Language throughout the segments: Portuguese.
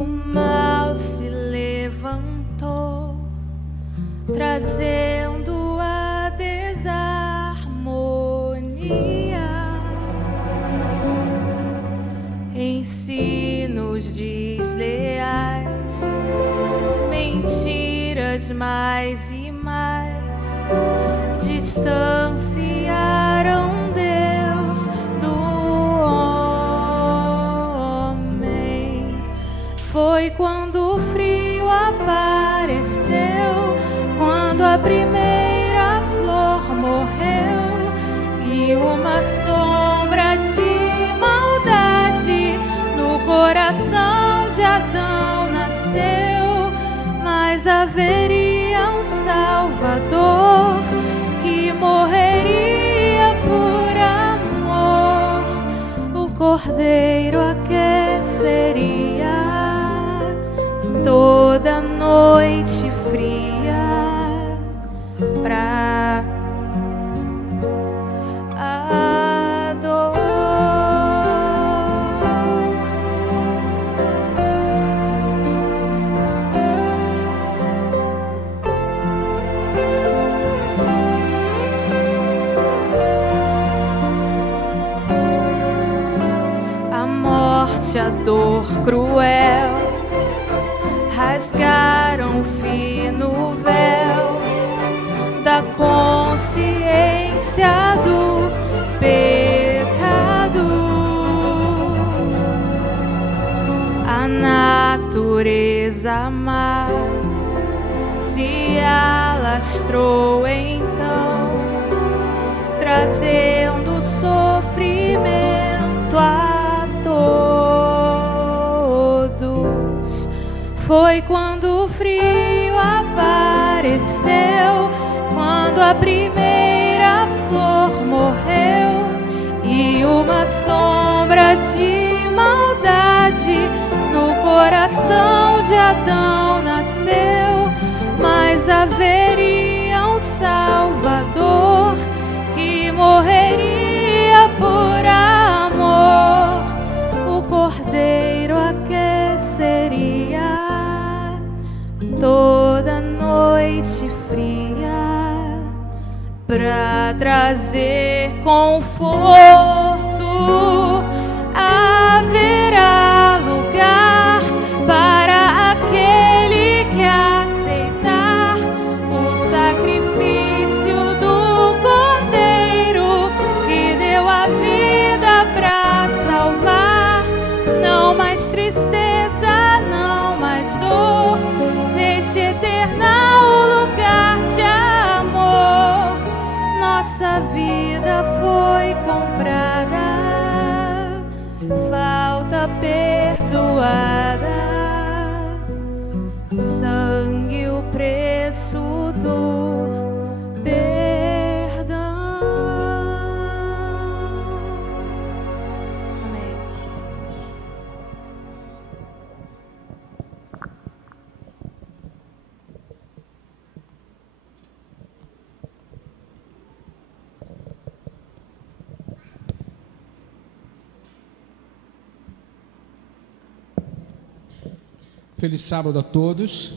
O mal se levantou, trazendo a desarmonia, ensinos desleais, mentiras mais e mais distanciaram Deus do homem. Foi quando o frio apareceu, quando a primeira flor morreu e uma sombra de maldade no coração de Adão nasceu. Mas haveria um Salvador que morreria por amor, o Cordeiro aqueceria toda noite fria pra a dor cruel rasgaram o fino véu da consciência do pecado. A natureza má se alastrou então, trazendo sofrimento a todos. Foi quando o frio apareceu, quando a primeira flor morreu e uma sombra de maldade no coração de Adão nasceu. Mas haveria um Salvador que morreria por amor, o Cordeiro aqueceria toda noite fria pra trazer conforto. Haverá lugar para aquele que aceitar o sacrifício do Cordeiro que deu a vida pra salvar. Não mais tristeza, não mais dor, neste eternal lugar de amor. Nossa vida foi comprada, falta perdoada, sangue o preço do perdão. Amém. Feliz sábado a todos.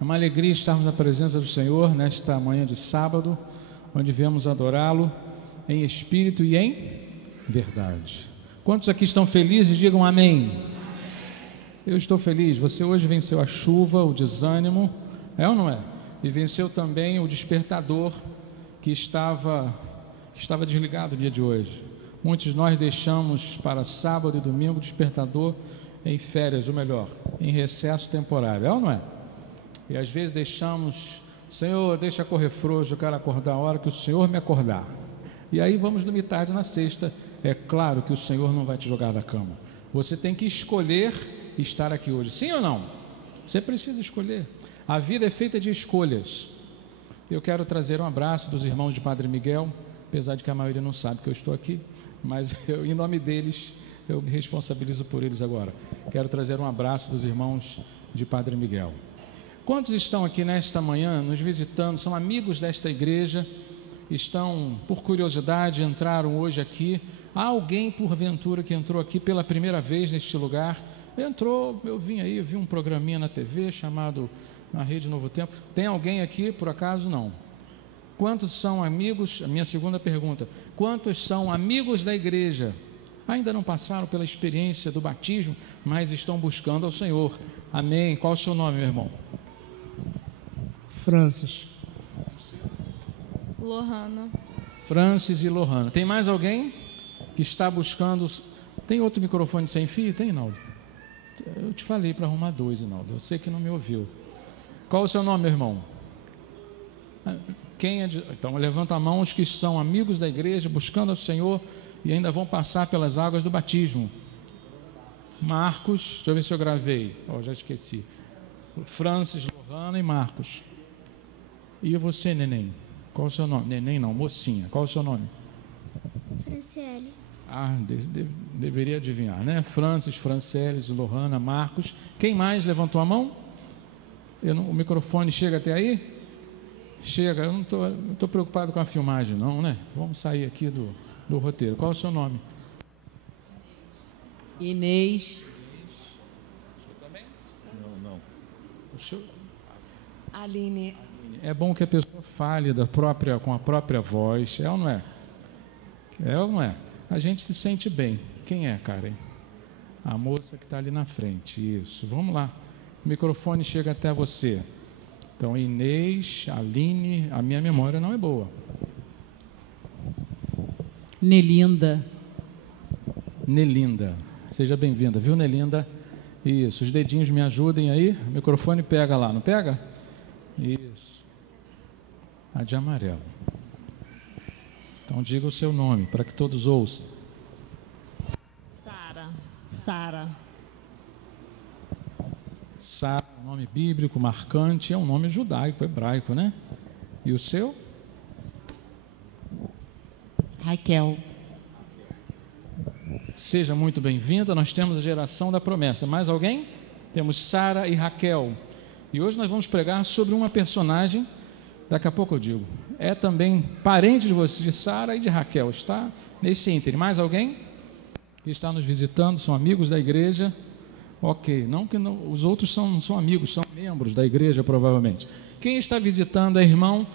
É uma alegria estarmos na presença do Senhor nesta manhã de sábado, onde viemos adorá-lo em espírito e em verdade. Quantos aqui estão felizes? Digam amém. Eu estou feliz. Você hoje venceu a chuva, o desânimo, é ou não é? E venceu também o despertador que estava desligado no dia de hoje. Muitos de nós deixamos para sábado e domingo o despertador em férias, ou melhor, em recesso temporário, é ou não é? E às vezes deixamos, Senhor, deixa correr frouxo, eu quero acordar a hora que o Senhor me acordar. E aí vamos dormir tarde na sexta. É claro que o Senhor não vai te jogar da cama. Você tem que escolher estar aqui hoje, sim ou não? Você precisa escolher. A vida é feita de escolhas. Eu quero trazer um abraço dos irmãos de Padre Miguel, apesar de que a maioria não sabe que eu estou aqui, mas eu, em nome deles, eu me responsabilizo por eles agora. Quero trazer um abraço dos irmãos de Padre Miguel. Quantos estão aqui nesta manhã nos visitando, são amigos desta igreja, estão por curiosidade, entraram hoje aqui? Há alguém porventura que entrou aqui pela primeira vez neste lugar Entrou, eu vim aí, vi um programinha na TV chamado na Rede Novo Tempo. Tem alguém aqui, por acaso? Não. Quantos são amigos? A minha segunda pergunta. Quantos são amigos da igreja? Ainda não passaram pela experiência do batismo, mas estão buscando ao Senhor. Amém. Qual o seu nome, meu irmão? Francis. Lohana. Francis e Lohana. Tem mais alguém que está buscando? Tem outro microfone sem fio? Tem, Inaldo? Eu te falei para arrumar 2, Inaldo. Eu sei que não me ouviu. Qual o seu nome, meu irmão? Quem é de... Então, levanta a mão os que são amigos da igreja, buscando ao Senhor e ainda vão passar pelas águas do batismo. Marcos, deixa eu ver se eu gravei. Já esqueci. Francis, Lohana e Marcos. E você, neném? Qual o seu nome? Neném não, mocinha. Qual o seu nome? Franciele. Deveria adivinhar, né? Francis, Franceles, Lohana, Marcos. Quem mais levantou a mão? O microfone chega até aí? Chega, eu não estou preocupado com a filmagem não, né? Vamos sair aqui do roteiro. Qual é o seu nome? Inês. O senhor também? Não. O senhor... Aline. É bom que a pessoa fale com a própria voz. É ou não é? É ou não é? A gente se sente bem. Quem é, Karen? A moça que está ali na frente. Isso. Vamos lá. O microfone chega até você. Então, Inês, Aline, a minha memória não é boa. Nelinda. Nelinda. Seja bem-vinda, viu, Nelinda? Isso. Os dedinhos me ajudem aí. O microfone pega lá, não pega? Isso. A de amarelo. Então, diga o seu nome, para que todos ouçam. Sara. Sara, nome bíblico, marcante, é um nome judaico, hebraico, né? E o seu? Raquel. Seja muito bem-vinda, nós temos a geração da promessa. Mais alguém? Temos Sara e Raquel. E hoje nós vamos pregar sobre uma personagem, daqui a pouco eu digo, é também parente de você, de Sara e de Raquel, está nesse ínterim. Mais alguém que está nos visitando, são amigos da igreja? Ok, não que não, os outros não são amigos, são membros da igreja provavelmente. Quem está visitando é irmão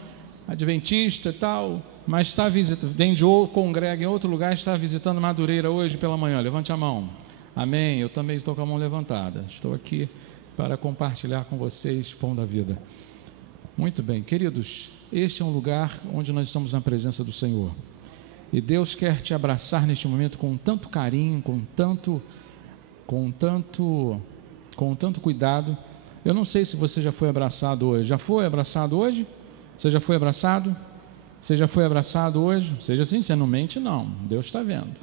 adventista e tal, mas está visitando, congrega em outro lugar, está visitando Madureira hoje pela manhã. Levante a mão. Amém. Eu também estou com a mão levantada. Estou aqui para compartilhar com vocês o pão da vida. Muito bem, queridos, este é um lugar onde nós estamos na presença do Senhor. E Deus quer te abraçar neste momento com tanto carinho, com tanto cuidado. Eu não sei se você já foi abraçado hoje. Já foi abraçado hoje? Você já foi abraçado? Você já foi abraçado hoje? Seja assim, você não mente não, Deus está vendo.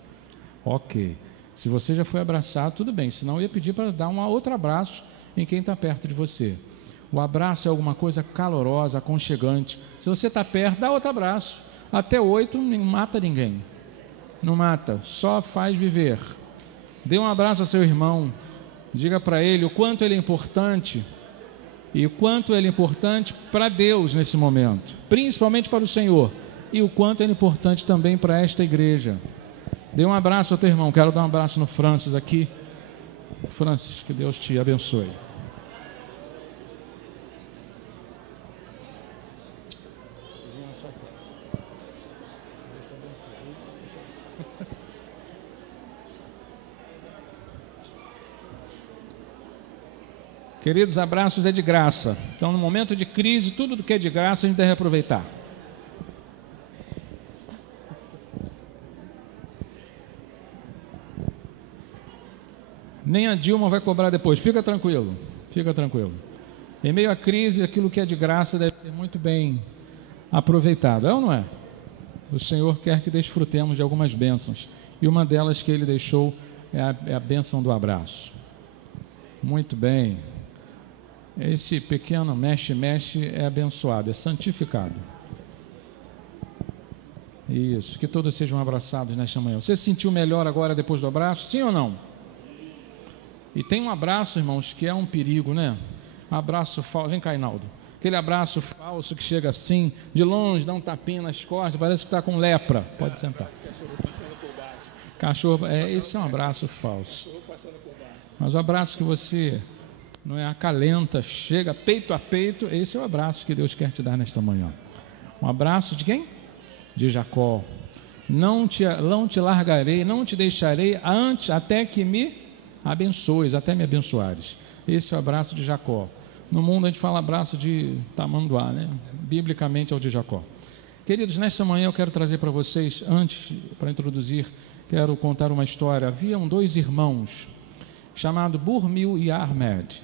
Ok, se você já foi abraçado, tudo bem, senão eu ia pedir para dar um outro abraço em quem está perto de você. O abraço é alguma coisa calorosa, aconchegante. Se você está perto, dá outro abraço. Até 8 não mata ninguém. Não mata, só faz viver. Dê um abraço a seu irmão, diga para ele o quanto ele é importante e o quanto ele é importante para Deus nesse momento, principalmente para o Senhor, e o quanto ele é importante também para esta igreja. Dê um abraço ao teu irmão. Quero dar um abraço no Francis aqui. Francis, que Deus te abençoe. Queridos, abraços é de graça. Então, no momento de crise, tudo que é de graça a gente deve aproveitar. Nem a Dilma vai cobrar depois. Fica tranquilo, fica tranquilo. Em meio à crise, aquilo que é de graça deve ser muito bem aproveitado. É ou não é? O Senhor quer que desfrutemos de algumas bênçãos. E uma delas que Ele deixou é a bênção do abraço. Muito bem. Esse pequeno mexe é abençoado, é santificado. Isso, que todos sejam abraçados nesta manhã. Você se sentiu melhor agora depois do abraço? Sim ou não? E tem um abraço, irmãos, que é um perigo, né? Um abraço falso. Vem cá, Inaldo. Aquele abraço falso que chega assim, de longe, dá um tapinha nas costas, parece que está com lepra. Pode sentar. Cachorro passando por baixo. Cachorro, esse é um abraço falso. Cachorro passando por baixo. Mas o abraço que você não é acalenta, chega peito a peito, esse é o abraço que Deus quer te dar nesta manhã. Um abraço de quem? De Jacó. Não te largarei, não te deixarei antes, até que me abençoes, até me abençoares. Esse é o abraço de Jacó. No mundo a gente fala abraço de tamanduá, né? Biblicamente é o de Jacó. Queridos, nesta manhã eu quero trazer para vocês, antes, para introduzir, quero contar uma história. Haviam dois irmãos, chamados Burmil e Ahmed.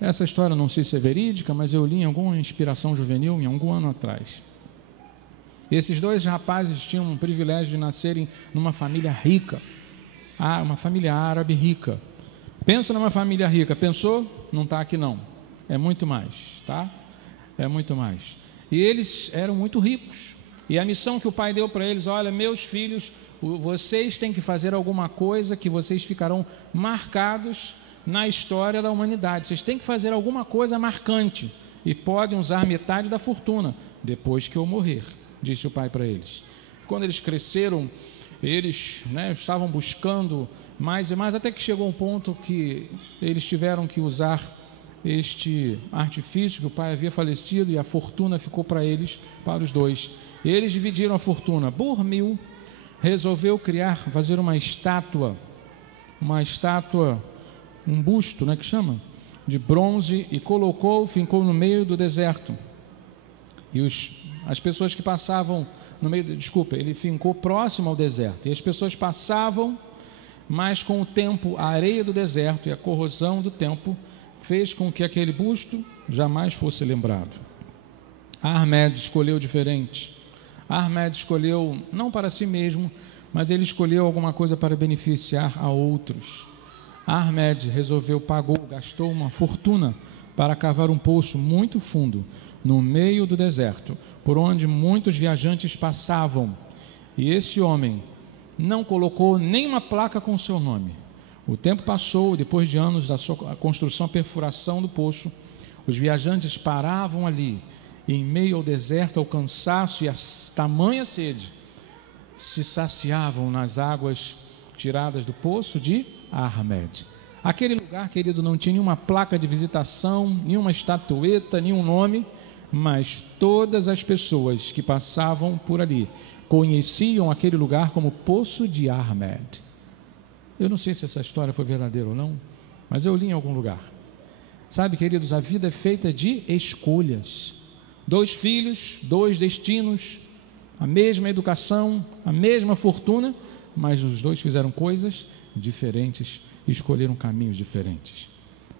Essa história não sei se é verídica, mas eu li em alguma inspiração juvenil, em algum ano atrás. Esses dois rapazes tinham o privilégio de nascerem numa família rica, uma família árabe rica. Pensa numa família rica, pensou? Não está aqui não, é muito mais, tá? É muito mais. E eles eram muito ricos, e a missão que o pai deu para eles: olha, meus filhos, vocês têm que fazer alguma coisa que vocês ficarão marcados na história da humanidade, vocês têm que fazer alguma coisa marcante, e podem usar metade da fortuna, depois que eu morrer, disse o pai para eles. Quando eles cresceram, eles estavam buscando mais e mais, até que chegou um ponto que eles tiveram que usar este artifício, que o pai havia falecido, e a fortuna ficou para eles, para os dois. Eles dividiram a fortuna. Burmil resolveu fazer uma estátua, um busto, que chama, de bronze, e ficou no meio do deserto. E as pessoas que passavam ele ficou próximo ao deserto, e as pessoas passavam, mas com o tempo, a areia do deserto e a corrosão do tempo fez com que aquele busto jamais fosse lembrado. Ahmed escolheu diferente. Ahmed escolheu não para si mesmo, mas ele escolheu alguma coisa para beneficiar a outros. Ahmed gastou uma fortuna para cavar um poço muito fundo no meio do deserto, por onde muitos viajantes passavam. E esse homem não colocou nenhuma placa com o seu nome. O tempo passou, depois de anos da sua construção, perfuração do poço, os viajantes paravam ali, em meio ao deserto, ao cansaço e a tamanha sede, se saciavam nas águas tiradas do poço de Ahmed. Aquele lugar, querido, não tinha nenhuma placa de visitação, nenhuma estatueta, nenhum nome, mas todas as pessoas que passavam por ali conheciam aquele lugar como Poço de Ahmed. Eu não sei se essa história foi verdadeira ou não, mas eu li em algum lugar. Sabe, queridos, a vida é feita de escolhas. 2 filhos, 2 destinos, a mesma educação, a mesma fortuna, mas os dois fizeram coisas diferentes, escolheram caminhos diferentes.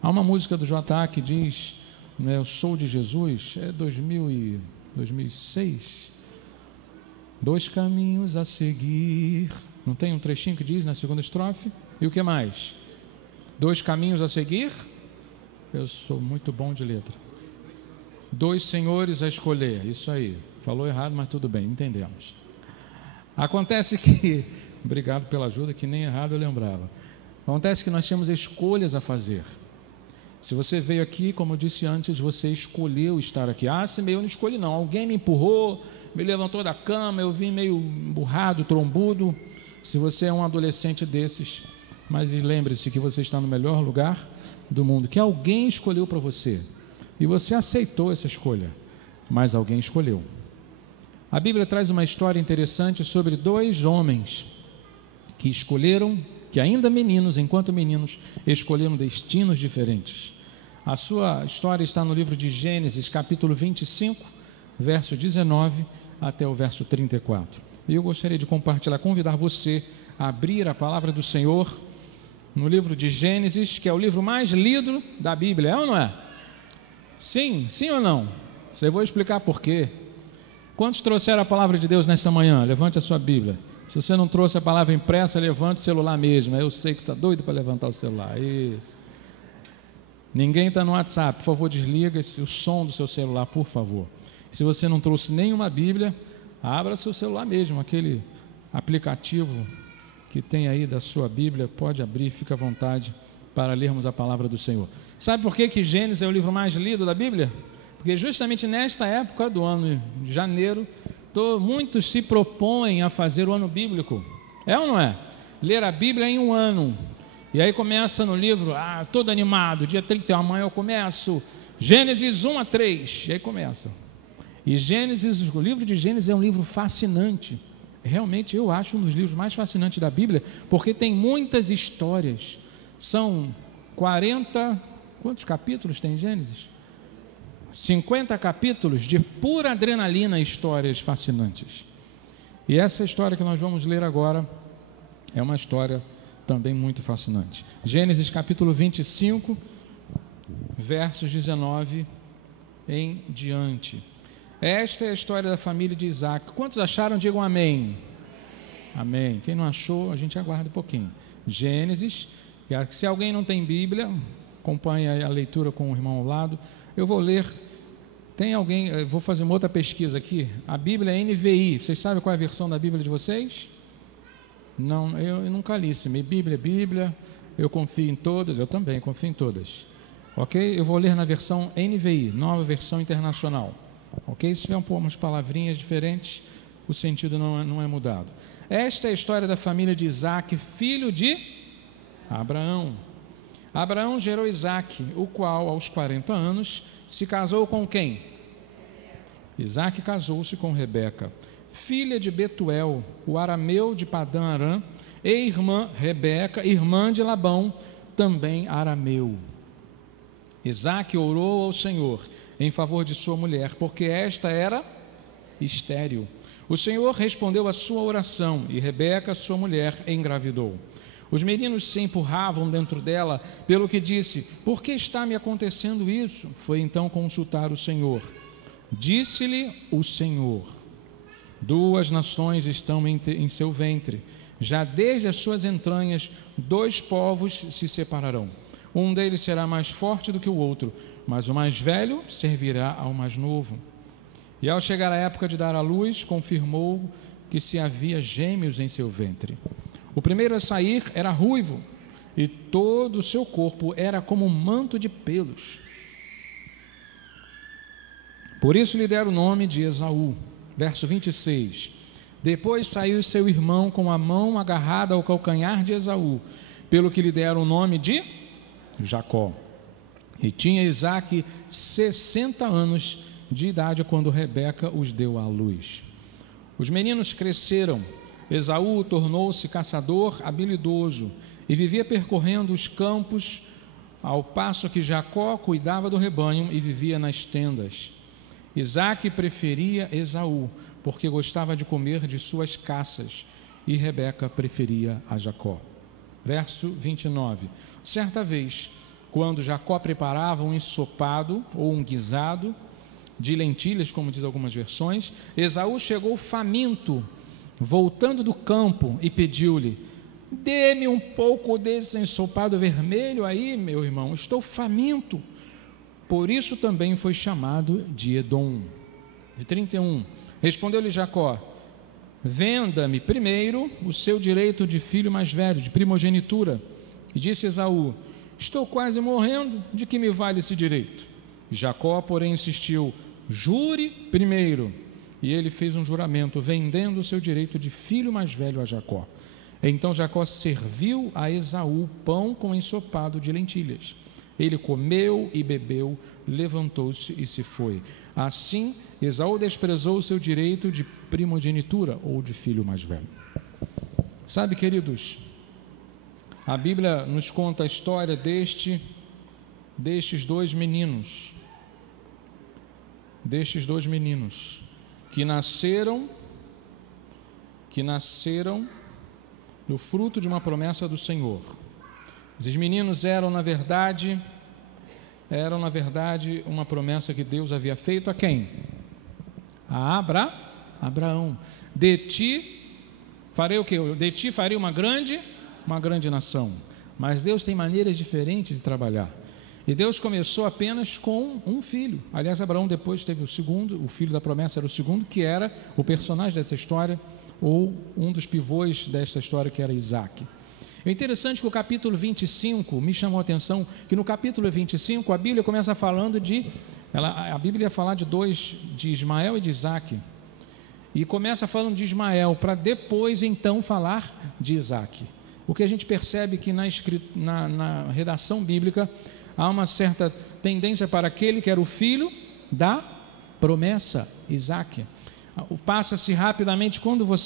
Há uma música do J.A. que diz, eu sou de Jesus, 2006, 2 caminhos a seguir. Não tem um trechinho que diz na segunda estrofe? E o que mais? 2 caminhos a seguir? Eu sou muito bom de letra. 2 senhores a escolher. Isso aí. Falou errado, mas tudo bem, entendemos. Acontece que, obrigado pela ajuda, que nem errado eu lembrava. Acontece que nós temos escolhas a fazer. Se você veio aqui, como eu disse antes, você escolheu estar aqui. Se eu não escolhi não, alguém me empurrou, me levantou da cama, eu vim meio emburrado, trombudo. Se você é um adolescente desses, mas lembre-se que você está no melhor lugar do mundo, que alguém escolheu para você, e você aceitou essa escolha, mas alguém escolheu. A Bíblia traz uma história interessante sobre 2 homens que escolheram, que ainda meninos, enquanto meninos, escolheram destinos diferentes. A sua história está no livro de Gênesis, capítulo 25, verso 19 até o verso 34. E eu gostaria de compartilhar, convidar você a abrir a palavra do Senhor no livro de Gênesis, que é o livro mais lido da Bíblia, é ou não é? Sim ou não? Eu vou explicar por quê. Quantos trouxeram a palavra de Deus nesta manhã? Levante a sua Bíblia. Se você não trouxe a palavra impressa, levante o celular mesmo. Eu sei que está doido para levantar o celular. Isso. Ninguém está no WhatsApp. Por favor, desliga o som do seu celular, por favor. Se você não trouxe nenhuma Bíblia, abra seu celular mesmo, aquele aplicativo que tem aí da sua Bíblia, pode abrir, fica à vontade para lermos a palavra do Senhor. Sabe por que Gênesis é o livro mais lido da Bíblia? Porque justamente nesta época do ano de janeiro, muitos se propõem a fazer o ano bíblico. É ou não é? Ler a Bíblia em um ano. E aí começa no livro, todo animado, dia 31, amanhã eu começo, Gênesis 1 a 3, e aí começa. E Gênesis, o livro de Gênesis é um livro fascinante, realmente eu acho um dos livros mais fascinantes da Bíblia, porque tem muitas histórias, são 40, quantos capítulos tem Gênesis? 50 capítulos de pura adrenalina, histórias fascinantes. E essa história que nós vamos ler agora é uma história também muito fascinante. Gênesis capítulo 25, versos 19 em diante. Esta é a história da família de Isaac. Quantos acharam? Digam amém. Amém. Quem não achou, a gente aguarda um pouquinho. Gênesis, se alguém não tem Bíblia, acompanhe a leitura com o irmão ao lado. Eu vou ler. Tem alguém, eu vou fazer uma outra pesquisa aqui. A Bíblia é NVI. Vocês sabem qual é a versão da Bíblia de vocês? Não, eu nunca li. Bíblia é Bíblia. Eu confio em todas. Eu também confio em todas. Ok? Eu vou ler na versão NVI, nova versão internacional. Ok? Se tiver umas palavrinhas diferentes, o sentido não é mudado. Esta é a história da família de Isaac, filho de Abraão. Abraão gerou Isaac, o qual, aos 40 anos, se casou com quem? Isaac casou-se com Rebeca, filha de Betuel, o arameu de Padã Arã, e irmã Rebeca, irmã de Labão, também arameu. Isaac orou ao Senhor em favor de sua mulher, porque esta era estéril. O Senhor respondeu à sua oração, e Rebeca, sua mulher, engravidou. Os meninos se empurravam dentro dela, pelo que disse: por que está me acontecendo isso? Foi então consultar o Senhor. Disse-lhe o Senhor: 2 nações estão em seu ventre, já desde as suas entranhas 2 povos se separarão. Um deles será mais forte do que o outro, mas o mais velho servirá ao mais novo. E ao chegar a época de dar à luz, confirmou que se havia gêmeos em seu ventre. O primeiro a sair era ruivo, e todo o seu corpo era como um manto de pelos. Por isso lhe deram o nome de Esaú. Verso 26. Depois saiu seu irmão com a mão agarrada ao calcanhar de Esaú, pelo que lhe deram o nome de Jacó. E tinha Isaque 60 anos de idade quando Rebeca os deu à luz. Os meninos cresceram. Esaú tornou-se caçador habilidoso e vivia percorrendo os campos, ao passo que Jacó cuidava do rebanho e vivia nas tendas. Isaque preferia Esaú, porque gostava de comer de suas caças, e Rebeca preferia a Jacó. Verso 29. Certa vez, quando Jacó preparava um ensopado ou um guisado de lentilhas, como diz algumas versões, Esaú chegou faminto, voltando do campo, e pediu-lhe: dê-me um pouco desse ensopado vermelho aí, meu irmão, estou faminto. Por isso também foi chamado de Edom. De 31. Respondeu-lhe Jacó: venda-me primeiro o seu direito de filho mais velho, de primogenitura. E disse Esaú: estou quase morrendo, de que me vale esse direito? Jacó, porém, insistiu: jure primeiro. E ele fez um juramento, vendendo o seu direito de filho mais velho a Jacó. Então Jacó serviu a Esaú pão com ensopado de lentilhas. Ele comeu e bebeu, levantou-se e se foi. Assim, Esaú desprezou o seu direito de primogenitura, ou de filho mais velho. Sabe, queridos, a Bíblia nos conta a história destes dois meninos, que nasceram do fruto de uma promessa do Senhor. Esses meninos eram na verdade uma promessa que Deus havia feito a quem? A Abraão. De ti farei o quê? De ti farei uma grande nação. Mas Deus tem maneiras diferentes de trabalhar. E Deus começou apenas com um filho. Aliás, Abraão depois teve o segundo, o filho da promessa era o segundo, que era o personagem dessa história, ou um dos pivôs desta história, que era Isaque. O interessante é que o capítulo 25, me chamou a atenção, que no capítulo 25 a Bíblia começa falando a Bíblia ia falar de Ismael e de Isaque. E começa falando de Ismael, para depois então falar de Isaque. O que a gente percebe que na redação bíblica há uma certa tendência para aquele que era o filho da promessa, Isaque. Passa-se rapidamente,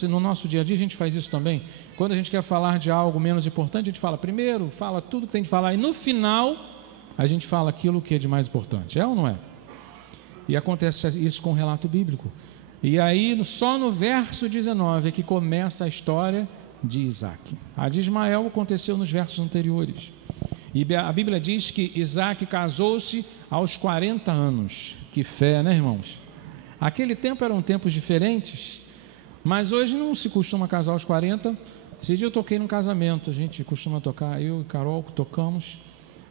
no nosso dia a dia a gente faz isso também, quando a gente quer falar de algo menos importante, a gente fala primeiro, fala tudo que tem de falar, e no final a gente fala aquilo que é de mais importante, é ou não é? E acontece isso com o relato bíblico. E aí, só no verso 19 é que começa a história de Isaque. A de Ismael aconteceu nos versos anteriores. E a Bíblia diz que Isaque casou-se aos 40 anos. Que fé, né, irmãos? Aquele tempo eram tempos diferentes, mas hoje não se costuma casar aos 40. Esse dia eu toquei num casamento, a gente costuma tocar, eu e Carol tocamos,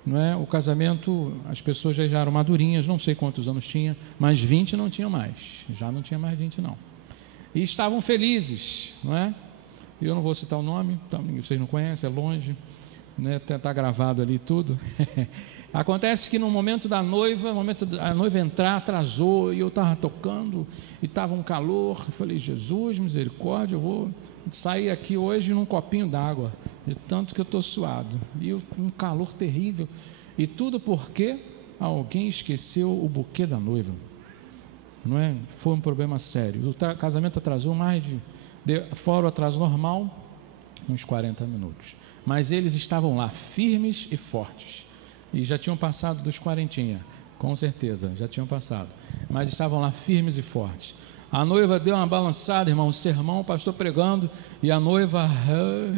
não é? O casamento, as pessoas já eram madurinhas, não sei quantos anos tinha, mas 20 não tinham mais, já não tinha mais 20 não. E estavam felizes, não é? Eu não vou citar o nome, vocês não conhecem, é longe, né? Está gravado ali tudo. Acontece que no momento da noiva, a noiva entrar, atrasou, e eu estava tocando, e estava um calor, eu falei, Jesus, misericórdia, eu vou sair aqui hoje num copinho d'água, de tanto que eu estou suado, e um calor terrível, e tudo porque alguém esqueceu o buquê da noiva, não é? Foi um problema sério, o casamento atrasou fora o atraso normal, uns 40 minutos, mas eles estavam lá, firmes e fortes, e já tinham passado dos 40, com certeza, já tinham passado, mas estavam lá firmes e fortes. A noiva deu uma balançada, irmão, um sermão, o pastor pregando, e a noiva,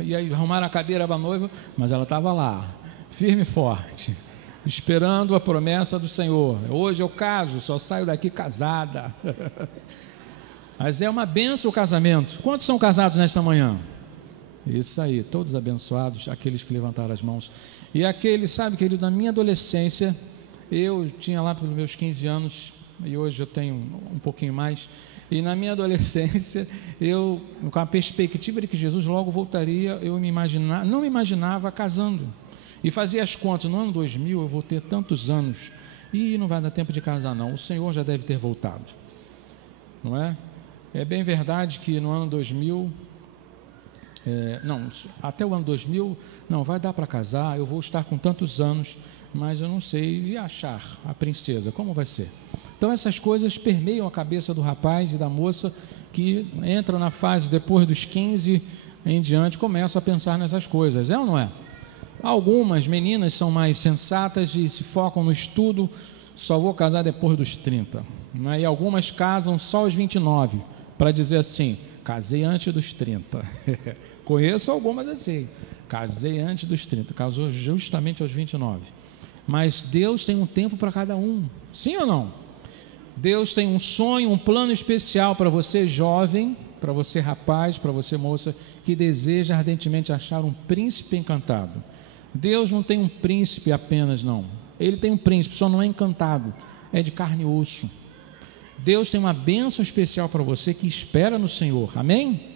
e aí arrumaram a cadeira para a noiva, mas ela estava lá, firme e forte, esperando a promessa do Senhor. Hoje eu caso, só saio daqui casada. Mas é uma bênção o casamento. Quantos são casados nesta manhã? Isso aí, todos abençoados, aqueles que levantaram as mãos. E aquele, sabe, querido, na minha adolescência, eu tinha lá pelos meus 15 anos, e hoje eu tenho um pouquinho mais, e na minha adolescência, eu, com a perspectiva de que Jesus logo voltaria, não me imaginava casando. E fazia as contas, no ano 2000 eu vou ter tantos anos, e não vai dar tempo de casar não, o Senhor já deve ter voltado. Não é? É bem verdade que no ano 2000... até o ano 2000, não, vai dar para casar, eu vou estar com tantos anos, mas eu não sei, e achar a princesa, como vai ser? Então essas coisas permeiam a cabeça do rapaz e da moça que entra na fase depois dos 15 em diante, começam a pensar nessas coisas, é ou não é? Algumas meninas são mais sensatas e se focam no estudo, só vou casar depois dos 30, né? E algumas casam só aos 29, para dizer assim, casei antes dos 30. Conheço algumas assim, casei antes dos 30, casou justamente aos 29. Mas Deus tem um tempo para cada um, sim ou não? Deus tem um sonho, um plano especial para você jovem, para você rapaz, para você moça, que deseja ardentemente achar um príncipe encantado. Deus não tem um príncipe apenas, não. Ele tem um príncipe, só não é encantado, é de carne e osso. Deus tem uma bênção especial para você que espera no Senhor, amém?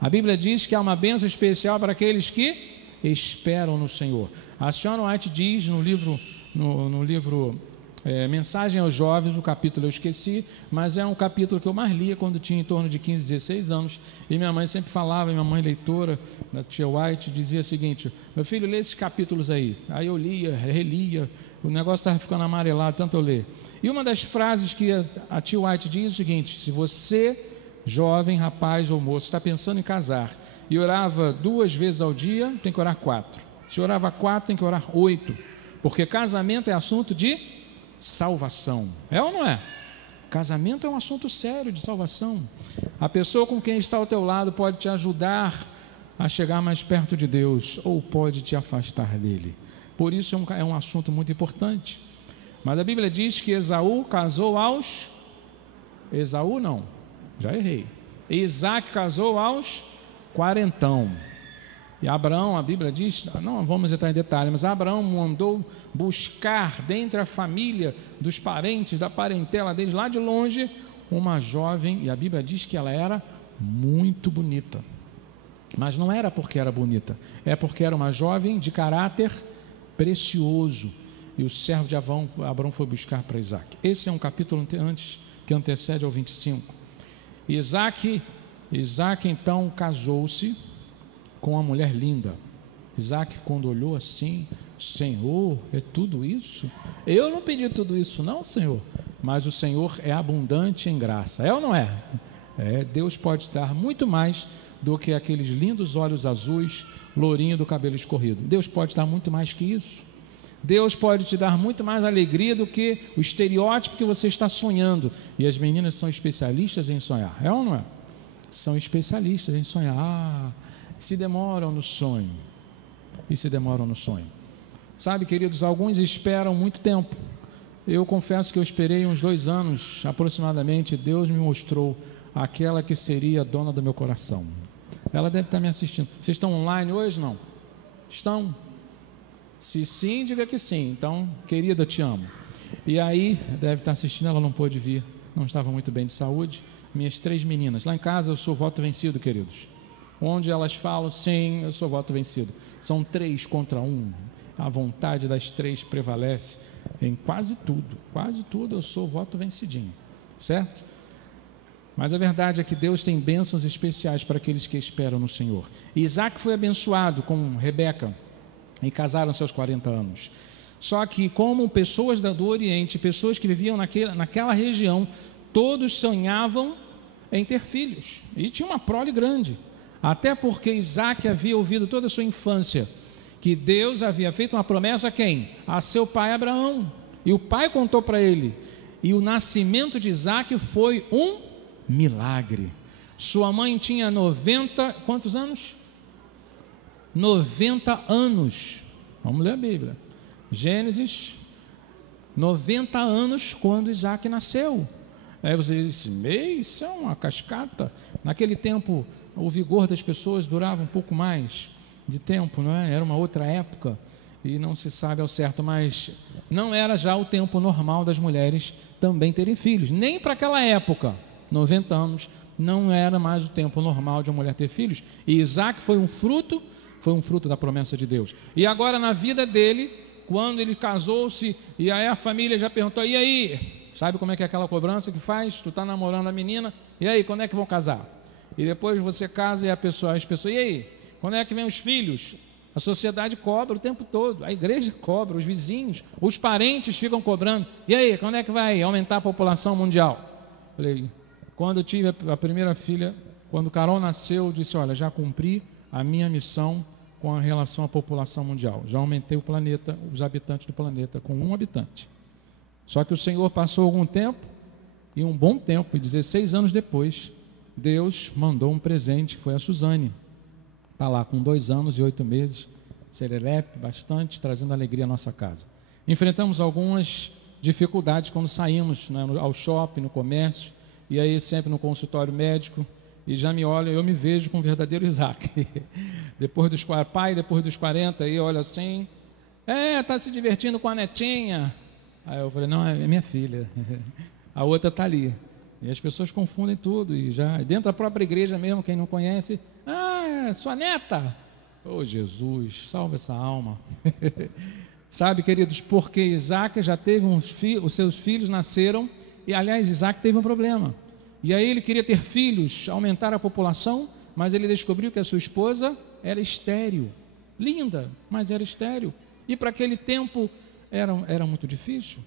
A Bíblia diz que há uma bênção especial para aqueles que esperam no Senhor. A senhora White diz no livro Mensagem aos Jovens, o capítulo eu esqueci, mas é um capítulo que eu mais lia quando tinha em torno de 15, 16 anos, e minha mãe sempre falava, minha mãe leitora, a tia White, dizia o seguinte, meu filho, lê esses capítulos aí eu lia, relia, o negócio estava ficando amarelado, tanto eu ler. E uma das frases que a tia White diz é o seguinte, se você, jovem, rapaz ou moço, está pensando em casar, e orava 2 vezes ao dia, tem que orar 4, se orava 4, tem que orar 8, porque casamento é assunto de salvação, é ou não é? Casamento é um assunto sério de salvação. A pessoa com quem está ao teu lado pode te ajudar a chegar mais perto de Deus, ou pode te afastar dele. Por isso é um assunto muito importante. Mas a Bíblia diz que Esaú casou aos... Esaú não, já errei. Isaque casou aos 40. E Abraão, a Bíblia diz, não vamos entrar em detalhe, mas Abraão mandou buscar dentre a família dos parentes, da parentela deles, lá de longe, uma jovem, e a Bíblia diz que ela era muito bonita. Mas não era porque era bonita, é porque era uma jovem de caráter precioso. E o servo de Abraão foi buscar para Isaque. Esse é um capítulo que antecede ao 25. Isaque então casou-se, com uma mulher linda. Isaac, quando olhou assim, Senhor, é tudo isso? Eu não pedi tudo isso não, Senhor, mas o Senhor é abundante em graça, é ou não é? Deus pode dar muito mais do que aqueles lindos olhos azuis, lourinho do cabelo escorrido. Deus pode dar muito mais que isso. Deus pode te dar muito mais alegria do que o estereótipo que você está sonhando. E as meninas são especialistas em sonhar, é ou não é? São especialistas em sonhar. Se demoram no sonho. E se demoram no sonho. Sabe, queridos, alguns esperam muito tempo. Eu confesso que eu esperei uns 2 anos, aproximadamente. Deus me mostrou aquela que seria a dona do meu coração. Ela deve estar me assistindo. Vocês estão online hoje, não? Estão? Se sim, diga que sim. Então, querida, eu te amo. E aí, deve estar assistindo, ela não pôde vir. Não estava muito bem de saúde. Minhas 3 meninas. Lá em casa eu sou voto vencido, queridos. Onde elas falam, sim, eu sou voto vencido. São 3 contra 1. A vontade das 3 prevalece em quase tudo eu sou voto vencidinho, certo? Mas a verdade é que Deus tem bênçãos especiais para aqueles que esperam no Senhor. Isaac foi abençoado com Rebeca e casaram-se aos 40 anos. Só que, como pessoas do Oriente, pessoas que viviam naquela região, todos sonhavam em ter filhos. E tinha uma prole grande. Até porque Isaac havia ouvido toda a sua infância que Deus havia feito uma promessa a quem? A seu pai Abraão. E o pai contou para ele. E o nascimento de Isaac foi um milagre. Sua mãe tinha 90, quantos anos? 90 anos. Vamos ler a Bíblia. Gênesis, 90 anos quando Isaac nasceu. Aí você diz, isso é uma cascata. Naquele tempo, o vigor das pessoas durava um pouco mais de tempo, não é? Era uma outra época e não se sabe ao certo, mas não era já o tempo normal das mulheres também terem filhos. Nem para aquela época, 90 anos, não era mais o tempo normal de uma mulher ter filhos. E Isaac foi um fruto da promessa de Deus. E agora na vida dele, quando ele casou-se, e aí a família já perguntou, e aí? Sabe como é que é aquela cobrança que faz? Tu está namorando a menina, e aí, quando é que vão casar? E depois você casa e as pessoas, e aí? Quando é que vem os filhos? A sociedade cobra o tempo todo, a igreja cobra, os vizinhos, os parentes ficam cobrando. E aí, quando é que vai aumentar a população mundial? Falei, quando eu tive a primeira filha, quando Carol nasceu, eu disse, olha, já cumpri a minha missão com a relação à população mundial. Já aumentei o planeta, os habitantes do planeta, com 1 habitante. Só que o Senhor passou algum tempo, e um bom tempo, e 16 anos depois, Deus mandou um presente, que foi a Suzane. Está lá com 2 anos e 8 meses, serelepe, bastante, trazendo alegria à nossa casa. Enfrentamos algumas dificuldades quando saímos, né, ao shopping, no comércio, e aí sempre no consultório médico, e já me olha, eu me vejo com o verdadeiro Isaac. Depois dos 40, aí olha assim, está se divertindo com a netinha. Aí eu falei, não, é minha filha. A outra está ali. E as pessoas confundem tudo, e já dentro da própria igreja mesmo, quem não conhece, é sua neta. Oh Jesus, salva essa alma. Sabe, queridos, porque Isaac já teve os seus filhos nasceram, e aliás, Isaac teve um problema. E aí ele queria ter filhos, aumentar a população, mas ele descobriu que a sua esposa era estéril. Linda, mas era estéril. E para aquele tempo era muito difícil.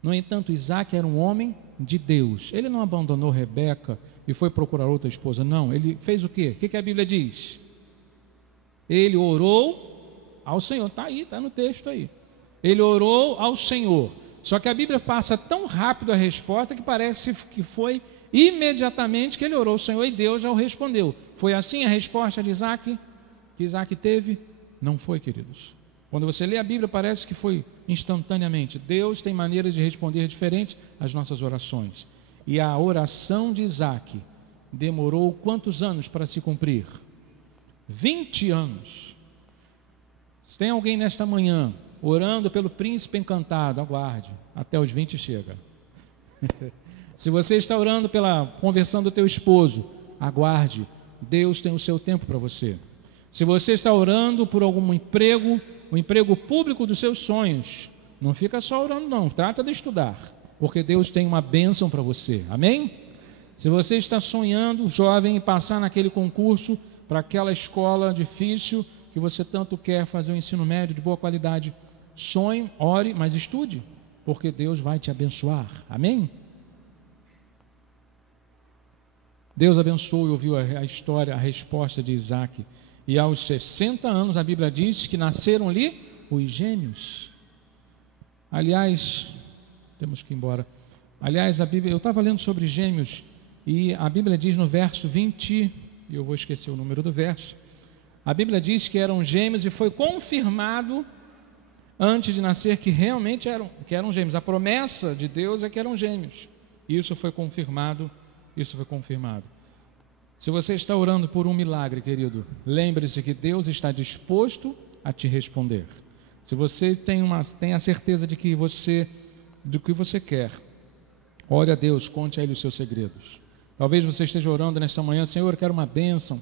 No entanto, Isaac era um homem de Deus. Ele não abandonou Rebeca e foi procurar outra esposa, não. Ele fez o quê? O que a Bíblia diz? Ele orou ao Senhor. Está aí, está no texto aí. Ele orou ao Senhor. Só que a Bíblia passa tão rápido a resposta que parece que foi imediatamente que ele orou ao Senhor e Deus já o respondeu. Foi assim a resposta de Isaac que Isaac teve? Não foi, queridos. Quando você lê a Bíblia, parece que foi instantaneamente. Deus tem maneiras de responder diferentes às nossas orações. E a oração de Isaac demorou quantos anos para se cumprir? 20 anos. Se tem alguém nesta manhã orando pelo príncipe encantado, aguarde, até os 20 chega. Se você está orando pela conversão do teu esposo, aguarde, Deus tem o seu tempo para você. Se você está orando por algum emprego, o emprego público dos seus sonhos, não fica só orando não, trata de estudar, porque Deus tem uma bênção para você, amém? Se você está sonhando, jovem, em passar naquele concurso, para aquela escola difícil que você tanto quer fazer um ensino médio de boa qualidade. Sonhe, ore, mas estude, porque Deus vai te abençoar. Amém? Deus abençoou e ouviu a história, a resposta de Isaac. E aos 60 anos, a Bíblia diz que nasceram-lhe os gêmeos. Aliás, temos que ir embora. Aliás, a Bíblia, eu estava lendo sobre gêmeos, e a Bíblia diz no verso 20, e eu vou esquecer o número do verso, a Bíblia diz que eram gêmeos e foi confirmado antes de nascer que realmente eram gêmeos. A promessa de Deus é que eram gêmeos. Isso foi confirmado. Se você está orando por um milagre, querido, lembre-se que Deus está disposto a te responder. Se você tem a certeza do que você quer, ore a Deus, conte a Ele os seus segredos. Talvez você esteja orando nesta manhã: Senhor, eu quero uma bênção,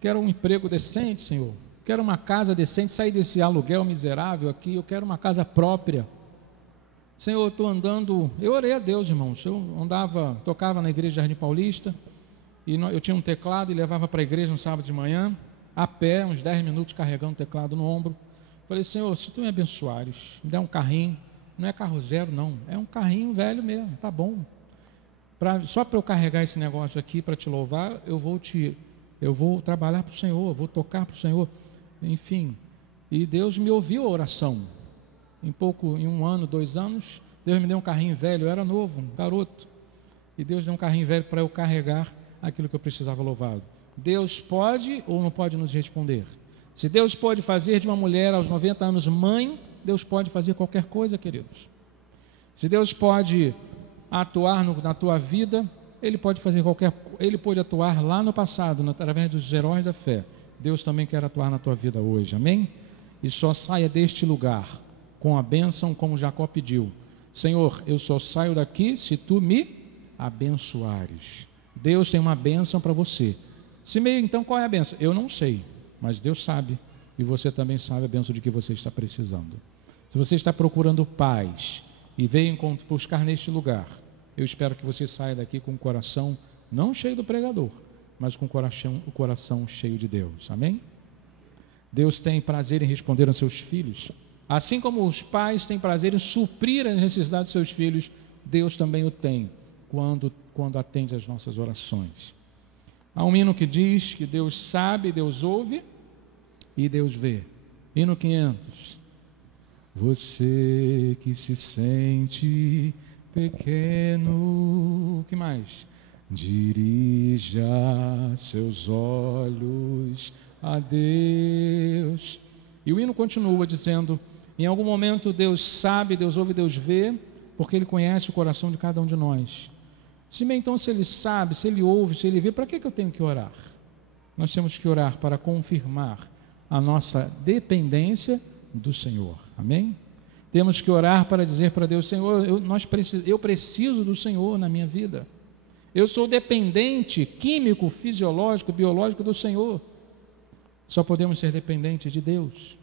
quero um emprego decente, Senhor, quero uma casa decente, sair desse aluguel miserável aqui, eu quero uma casa própria. Senhor, eu estou andando, eu orei a Deus, irmãos, tocava na igreja de Jardim Paulista, e eu tinha um teclado e levava para a igreja no sábado de manhã, a pé, uns 10 minutos carregando o teclado no ombro. Falei: Senhor, se Tu me abençoares, me dá um carrinho, não é carro zero não, é um carrinho velho mesmo, tá bom. Só para eu carregar esse negócio aqui, para Te louvar, eu vou trabalhar para o Senhor, vou tocar para o Senhor, enfim. E Deus me ouviu a oração. Em 1 ano, 2 anos, Deus me deu um carrinho velho, eu era novo, um garoto. E Deus deu um carrinho velho para eu carregar aquilo que eu precisava louvado. Deus pode ou não pode nos responder? Se Deus pode fazer de uma mulher aos 90 anos mãe, Deus pode fazer qualquer coisa, queridos. Se Deus pode atuar na tua vida, Ele pode fazer Ele pode atuar lá no passado, através dos heróis da fé. Deus também quer atuar na tua vida hoje, amém? E só saia deste lugar com a bênção como Jacó pediu: Senhor, eu só saio daqui se Tu me abençoares. Deus tem uma bênção para você. Então qual é a bênção? Eu não sei, mas Deus sabe, e você também sabe a bênção de que você está precisando. Se você está procurando paz e veio buscar neste lugar, eu espero que você saia daqui com o coração não cheio do pregador, mas com o coração cheio de Deus, amém? Deus tem prazer em responder aos seus filhos, assim como os pais têm prazer em suprir as necessidades dos seus filhos. Deus também o tem quando atende às nossas orações. Há um hino que diz que Deus sabe, Deus ouve e Deus vê. Hino 500. Você que se sente pequeno, o que mais? Dirija seus olhos a Deus. E o hino continua dizendo: em algum momento Deus sabe, Deus ouve, Deus vê, porque Ele conhece o coração de cada um de nós. Então, se Ele sabe, se Ele ouve, se Ele vê, para que eu tenho que orar? Nós temos que orar para confirmar a nossa dependência do Senhor, amém? Temos que orar para dizer para Deus: Senhor, eu preciso do Senhor na minha vida. Eu sou dependente químico, fisiológico, biológico do Senhor. Só podemos ser dependentes de Deus.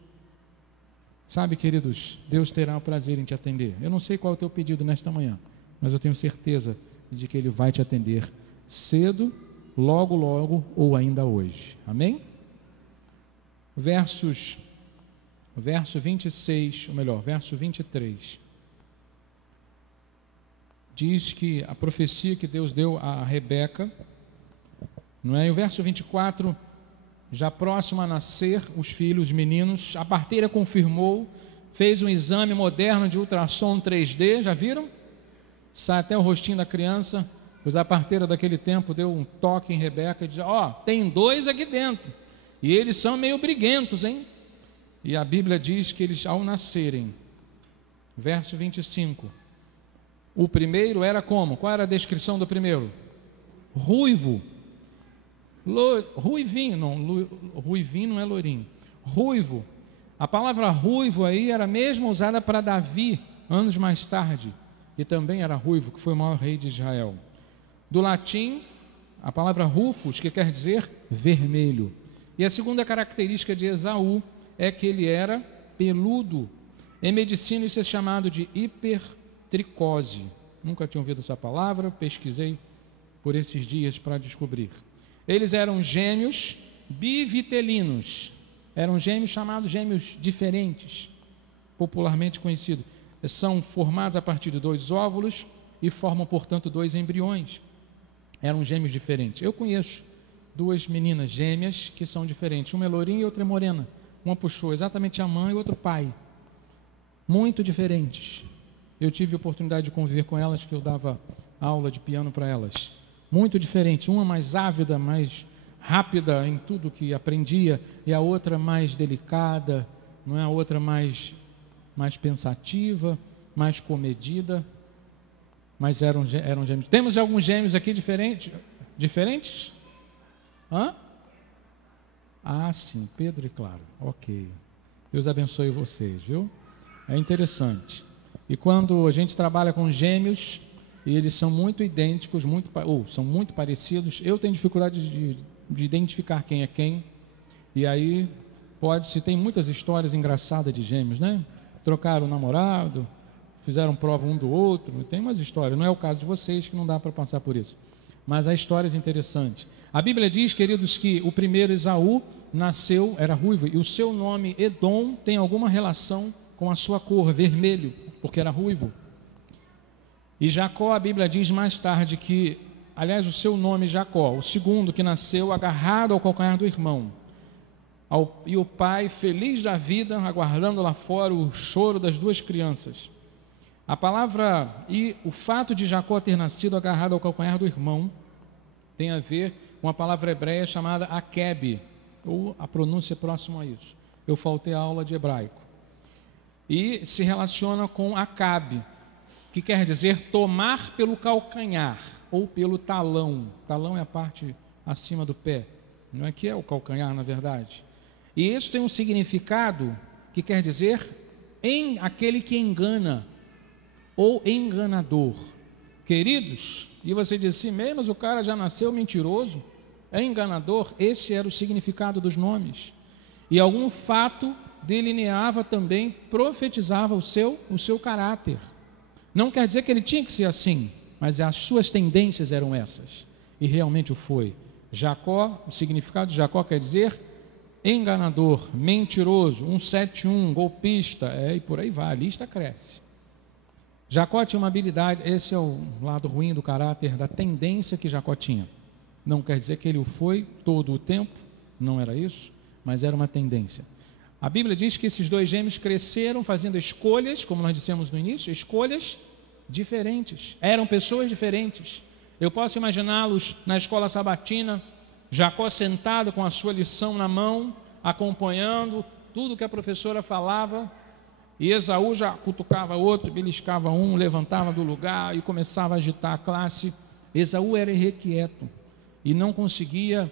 Sabe, queridos, Deus terá o prazer em te atender. Eu não sei qual é o teu pedido nesta manhã, mas eu tenho certeza de que Ele vai te atender cedo, logo, logo ou ainda hoje. Amém? Verso 26, ou melhor, verso 23. Diz que a profecia que Deus deu a Rebeca, não é? E o verso 24, já próximo a nascer os filhos, os meninos, a parteira confirmou, fez um exame moderno de ultrassom 3D, já viram? Sai até o rostinho da criança, pois a parteira daquele tempo deu um toque em Rebeca e disse: tem 2 aqui dentro, e eles são meio briguentos, hein? E a Bíblia diz que eles, ao nascerem, verso 25, o primeiro era como? Qual era a descrição do primeiro? Ruivo. Ruivinho não é loirinho. Ruivo. A palavra ruivo aí era mesmo usada para Davi, anos mais tarde. E também era ruivo, que foi o maior rei de Israel. Do latim, a palavra rufus, que quer dizer vermelho. E a segunda característica de Esaú é que ele era peludo. Em medicina isso é chamado de hipertricose. Nunca tinha ouvido essa palavra, pesquisei por esses dias para descobrir. Eles eram gêmeos bivitelinos. Eram gêmeos chamados gêmeos diferentes, popularmente conhecidos. São formados a partir de 2 óvulos e formam, portanto, 2 embriões. Eram gêmeos diferentes. Eu conheço 2 meninas gêmeas que são diferentes. Uma é lourinha e outra é morena. Uma puxou exatamente a mãe e outro pai. Muito diferentes. Eu tive a oportunidade de conviver com elas, que eu dava aula de piano para elas. Muito diferentes. Uma mais ávida, mais rápida em tudo que aprendia, e a outra mais delicada, não é? A outra mais pensativa, mais comedida. Mas eram gêmeos. Temos alguns gêmeos aqui diferentes? Hã? Ah, sim, Pedro e Clara. Ok. Deus abençoe vocês, viu? É interessante. E quando a gente trabalha com gêmeos, e eles são muito idênticos, são muito parecidos, eu tenho dificuldade de identificar quem é quem. E aí, tem muitas histórias engraçadas de gêmeos, né? Trocaram o namorado, fizeram prova um do outro, tem umas histórias. Não é o caso de vocês, que não dá para passar por isso. Mas há histórias interessantes. A Bíblia diz, queridos, que o primeiro Esaú era ruivo, e o seu nome Edom tem alguma relação com a sua cor, vermelho, porque era ruivo. E Jacó, a Bíblia diz mais tarde que, aliás, o seu nome Jacó, o segundo que nasceu agarrado ao calcanhar do irmão, e o pai feliz da vida, aguardando lá fora o choro das 2 crianças. A palavra e o fato de Jacó ter nascido agarrado ao calcanhar do irmão tem a ver com a palavra hebreia chamada Akeb, ou a pronúncia próxima a isso. Eu faltei a aula de hebraico. E se relaciona com Acabe, que quer dizer tomar pelo calcanhar ou pelo talão. Talão é a parte acima do pé, não é que é o calcanhar, na verdade. E isso tem um significado que quer dizer aquele que engana, ou enganador. Queridos, e você diz assim, mas o cara já nasceu mentiroso, é enganador. Esse era o significado dos nomes. E algum fato delineava também, profetizava o seu caráter. Não quer dizer que ele tinha que ser assim, mas as suas tendências eram essas. E realmente o foi. Jacó, o significado de Jacó quer dizer enganador, mentiroso, 171, golpista, e por aí vai, a lista cresce. Jacó tinha uma habilidade, esse é o lado ruim do caráter, da tendência que Jacó tinha. Não quer dizer que ele o foi todo o tempo, não era isso, mas era uma tendência. A Bíblia diz que esses 2 gêmeos cresceram fazendo escolhas, como nós dissemos no início, escolhas diferentes, eram pessoas diferentes. Eu posso imaginá-los na escola sabatina, Jacó sentado com a sua lição na mão, acompanhando tudo que a professora falava, e Esaú já cutucava outro, beliscava um, levantava do lugar e começava a agitar a classe. Esaú era irrequieto e não conseguia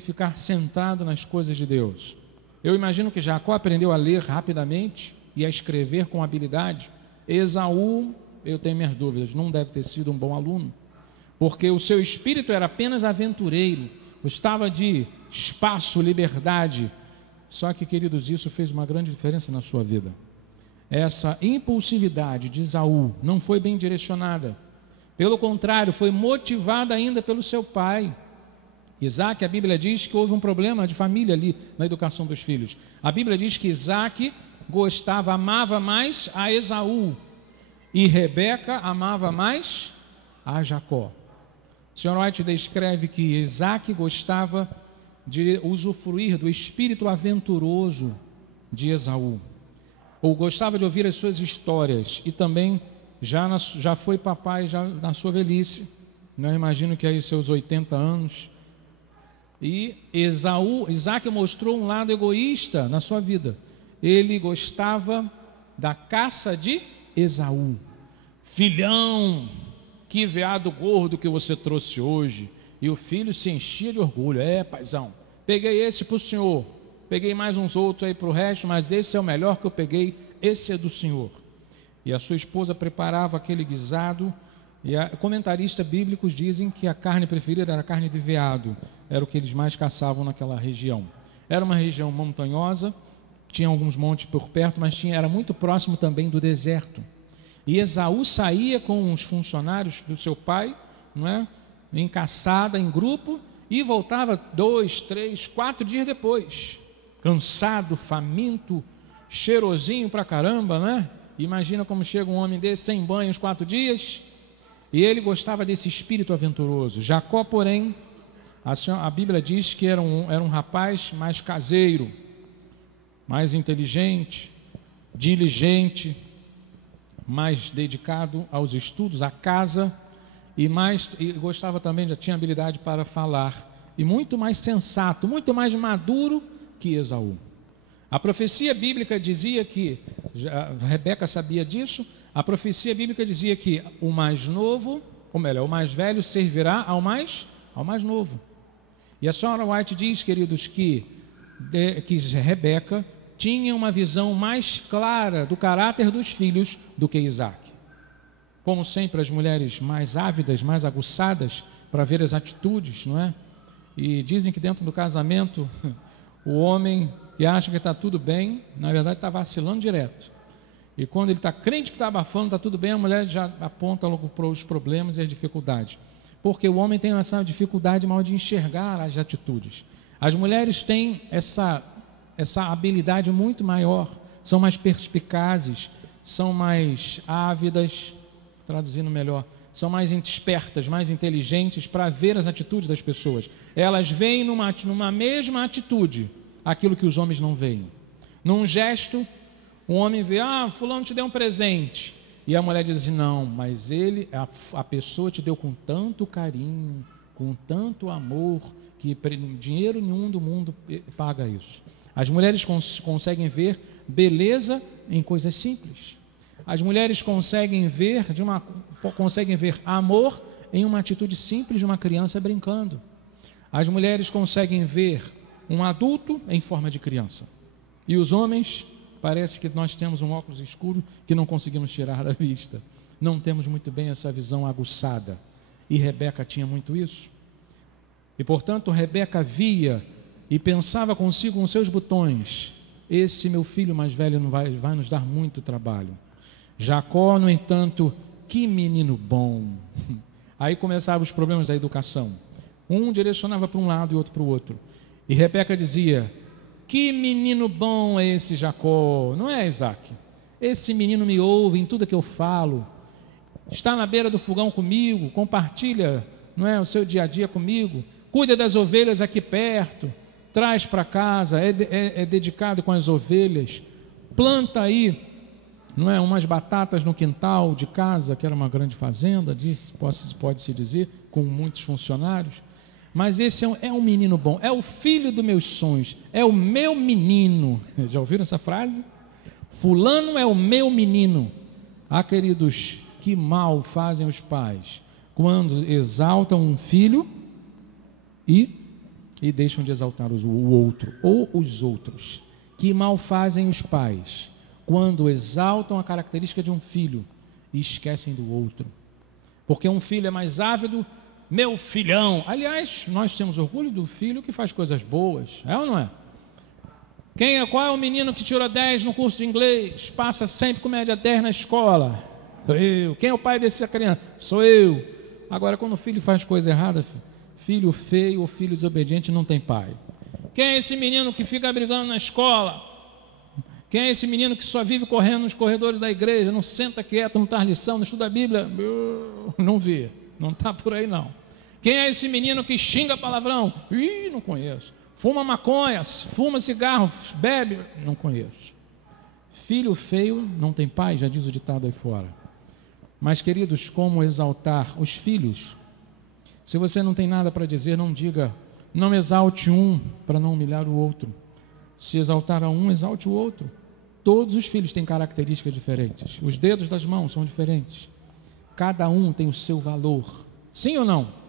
ficar sentado nas coisas de Deus. Eu imagino que Jacó aprendeu a ler rapidamente e a escrever com habilidade. Esaú, eu tenho minhas dúvidas, não deve ter sido um bom aluno, porque o seu espírito era apenas aventureiro, gostava de espaço, liberdade. Só que, queridos, isso fez uma grande diferença na sua vida. Essa impulsividade de Esaú não foi bem direcionada. Pelo contrário, foi motivada ainda pelo seu pai. Isaac, a Bíblia diz que houve um problema de família ali na educação dos filhos. A Bíblia diz que Isaac amava mais a Esaú, e Rebeca amava mais a Jacó. O Sr. White descreve que Isaac gostava de usufruir do espírito aventuroso de Esaú, ou gostava de ouvir as suas histórias, e também já foi papai já na sua velhice, eu imagino que aí seus 80 anos, e Isaac mostrou um lado egoísta na sua vida. Ele gostava da caça de Esaú. Filhão, que veado gordo que você trouxe hoje. E o filho se enchia de orgulho. Paizão, peguei esse para o senhor, peguei mais uns outros aí para o resto, mas esse é o melhor que eu peguei, esse é do senhor. E a sua esposa preparava aquele guisado, e comentaristas bíblicos dizem que a carne preferida era a carne de veado, era o que eles mais caçavam naquela região. Era uma região montanhosa, tinha alguns montes por perto, mas era muito próximo também do deserto. E Esaú saía com os funcionários do seu pai, não é? Em caçada, em grupo, e voltava 2, 3, 4 dias depois, cansado, faminto, cheirosinho pra caramba, né? Imagina como chega um homem desse sem banho uns 4 dias. E ele gostava desse espírito aventuroso. Jacó, porém, a Bíblia diz que era um rapaz mais caseiro, mais inteligente, diligente, mais dedicado aos estudos, à casa, e gostava também, já tinha habilidade para falar, e muito mais sensato, muito mais maduro que Esaú. A profecia bíblica dizia que, Rebeca sabia disso, a profecia bíblica dizia que o mais novo, ou melhor, o mais velho servirá ao mais novo. E a senhora White diz, queridos, que Rebeca tinha uma visão mais clara do caráter dos filhos do que Isaac. Como sempre, as mulheres mais ávidas, mais aguçadas para ver as atitudes, não é? E dizem que dentro do casamento, o homem que acha que está tudo bem, na verdade está vacilando direto. E quando ele está crente que está abafando, está tudo bem, a mulher já aponta logo para os problemas e as dificuldades. Porque o homem tem essa dificuldade maior de enxergar as atitudes. As mulheres têm essa habilidade muito maior, são mais perspicazes, são mais ávidas, traduzindo melhor, são mais espertas, mais inteligentes para ver as atitudes das pessoas. Elas veem numa mesma atitude aquilo que os homens não veem. Num gesto, um homem vê, fulano te deu um presente, e a mulher diz assim, não, mas a pessoa te deu com tanto carinho, com tanto amor, que dinheiro nenhum do mundo paga isso. As mulheres conseguem ver beleza em coisas simples. As mulheres conseguem ver amor em uma atitude simples de uma criança brincando. As mulheres conseguem ver um adulto em forma de criança. E os homens, parece que nós temos um óculos escuro que não conseguimos tirar da vista. Não temos muito bem essa visão aguçada. E Rebeca tinha muito isso. E, portanto, Rebeca via e pensava consigo com seus botões, esse meu filho mais velho não vai nos dar muito trabalho. Jacó, no entanto, que menino bom. Aí começavam os problemas da educação. Um direcionava para um lado e outro para o outro. E Rebeca dizia, que menino bom é esse Jacó, não é, Isaac? Esse menino me ouve em tudo que eu falo, está na beira do fogão comigo, compartilha, não é, o seu dia a dia comigo, cuida das ovelhas aqui perto, traz para casa, é dedicado com as ovelhas, planta aí, não é, umas batatas no quintal de casa, que era uma grande fazenda, pode-se dizer, com muitos funcionários. Mas esse é um menino bom, é o filho dos meus sonhos, é o meu menino. Já ouviram essa frase? Fulano é o meu menino. Queridos, que mal fazem os pais quando exaltam um filho e deixam de exaltar o outro, ou os outros. Que mal fazem os pais quando exaltam a característica de um filho e esquecem do outro. Porque um filho é mais ávido, meu filhão. Aliás, nós temos orgulho do filho que faz coisas boas, é ou não é? Qual é o menino que tirou 10 no curso de inglês, passa sempre com média 10 na escola? Sou eu. Quem é o pai dessa criança? Sou eu. Agora, quando o filho faz coisa errada, filho feio ou filho desobediente não tem pai. Quem é esse menino que fica brigando na escola? Quem é esse menino que só vive correndo nos corredores da igreja, não senta quieto, não traz lição, não estuda a Bíblia? Não vê, não está por aí não. Quem é esse menino que xinga palavrão? Não conheço. Fuma maconha, fuma cigarro, bebe? Não conheço. Filho feio não tem pai, já diz o ditado aí fora. Mas, queridos, como exaltar os filhos? Se você não tem nada para dizer, não diga, não exalte um para não humilhar o outro. Se exaltar a um, exalte o outro. Todos os filhos têm características diferentes. Os dedos das mãos são diferentes. Cada um tem o seu valor. Sim ou não?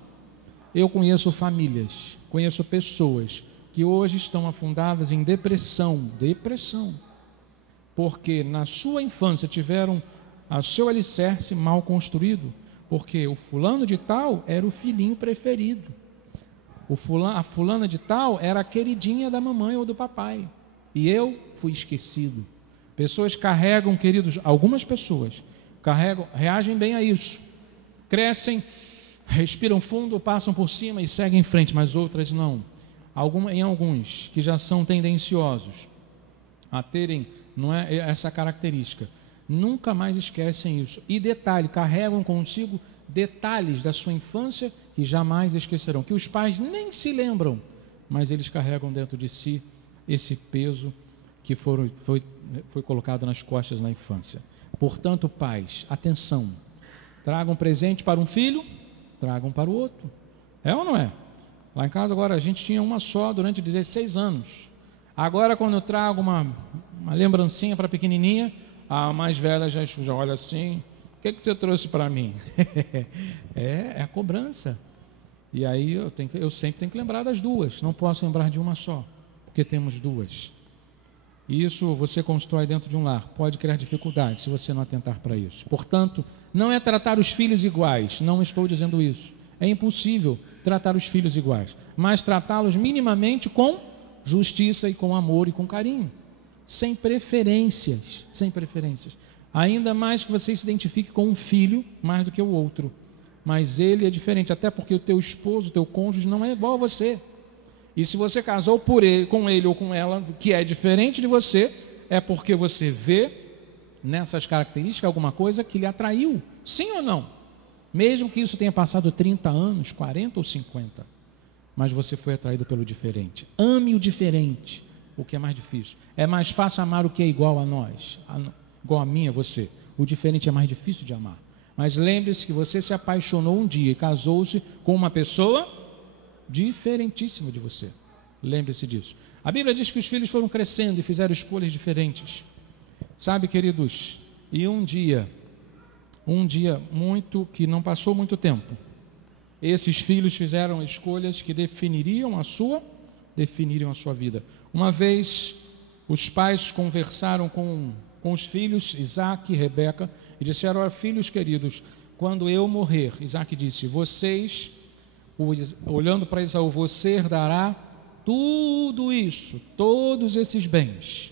Eu conheço famílias, conheço pessoas que hoje estão afundadas em depressão. Porque na sua infância tiveram o seu alicerce mal construído. Porque o fulano de tal era o filhinho preferido. A fulana de tal era a queridinha da mamãe ou do papai. E eu fui esquecido. Pessoas carregam, queridos, algumas pessoas reagem bem a isso. Crescem, respiram fundo, passam por cima e seguem em frente, mas outras não. Em alguns que já são tendenciosos a terem, não é, essa característica, nunca mais esquecem isso. E detalhe, carregam consigo detalhes da sua infância que jamais esquecerão, que os pais nem se lembram, mas eles carregam dentro de si esse peso que foi colocado nas costas na infância. Portanto, pais, atenção, tragam presente para um filho, tragam para o outro. É ou não é? Lá em casa agora a gente tinha uma só durante 16 anos. Agora quando eu trago uma lembrancinha para a pequenininha, a mais velha já olha assim, o que você trouxe para mim? É a cobrança. E aí eu sempre tenho que lembrar das duas, não posso lembrar de uma só, porque temos duas. E isso você constrói dentro de um lar, pode criar dificuldade se você não atentar para isso. Portanto, não é tratar os filhos iguais, não estou dizendo isso. É impossível tratar os filhos iguais, mas tratá-los minimamente com justiça e com amor e com carinho, sem preferências, Ainda mais que você se identifique com um filho mais do que o outro, mas ele é diferente, até porque o teu esposo, o teu cônjuge não é igual a você. E se você casou com ele ou com ela, que é diferente de você, é porque você vê nessas características alguma coisa que lhe atraiu, sim ou não? Mesmo que isso tenha passado 30 anos, 40 ou 50, mas você foi atraído pelo diferente. Ame o diferente, o que é mais difícil. É mais fácil amar o que é igual a nós, igual a mim, a você. O diferente é mais difícil de amar. Mas lembre-se que você se apaixonou um dia e casou-se com uma pessoa diferentíssima de você. Lembre-se disso. A Bíblia diz que os filhos foram crescendo e fizeram escolhas diferentes. Sabe, queridos, e um dia que não passou muito tempo, esses filhos fizeram escolhas que definiriam a sua vida. Uma vez, os pais conversaram com os filhos, Isaac e Rebeca, e disseram: olha, filhos queridos, quando eu morrer, Isaac disse, vocês, olhando para Esaú, você herdará tudo isso, todos esses bens,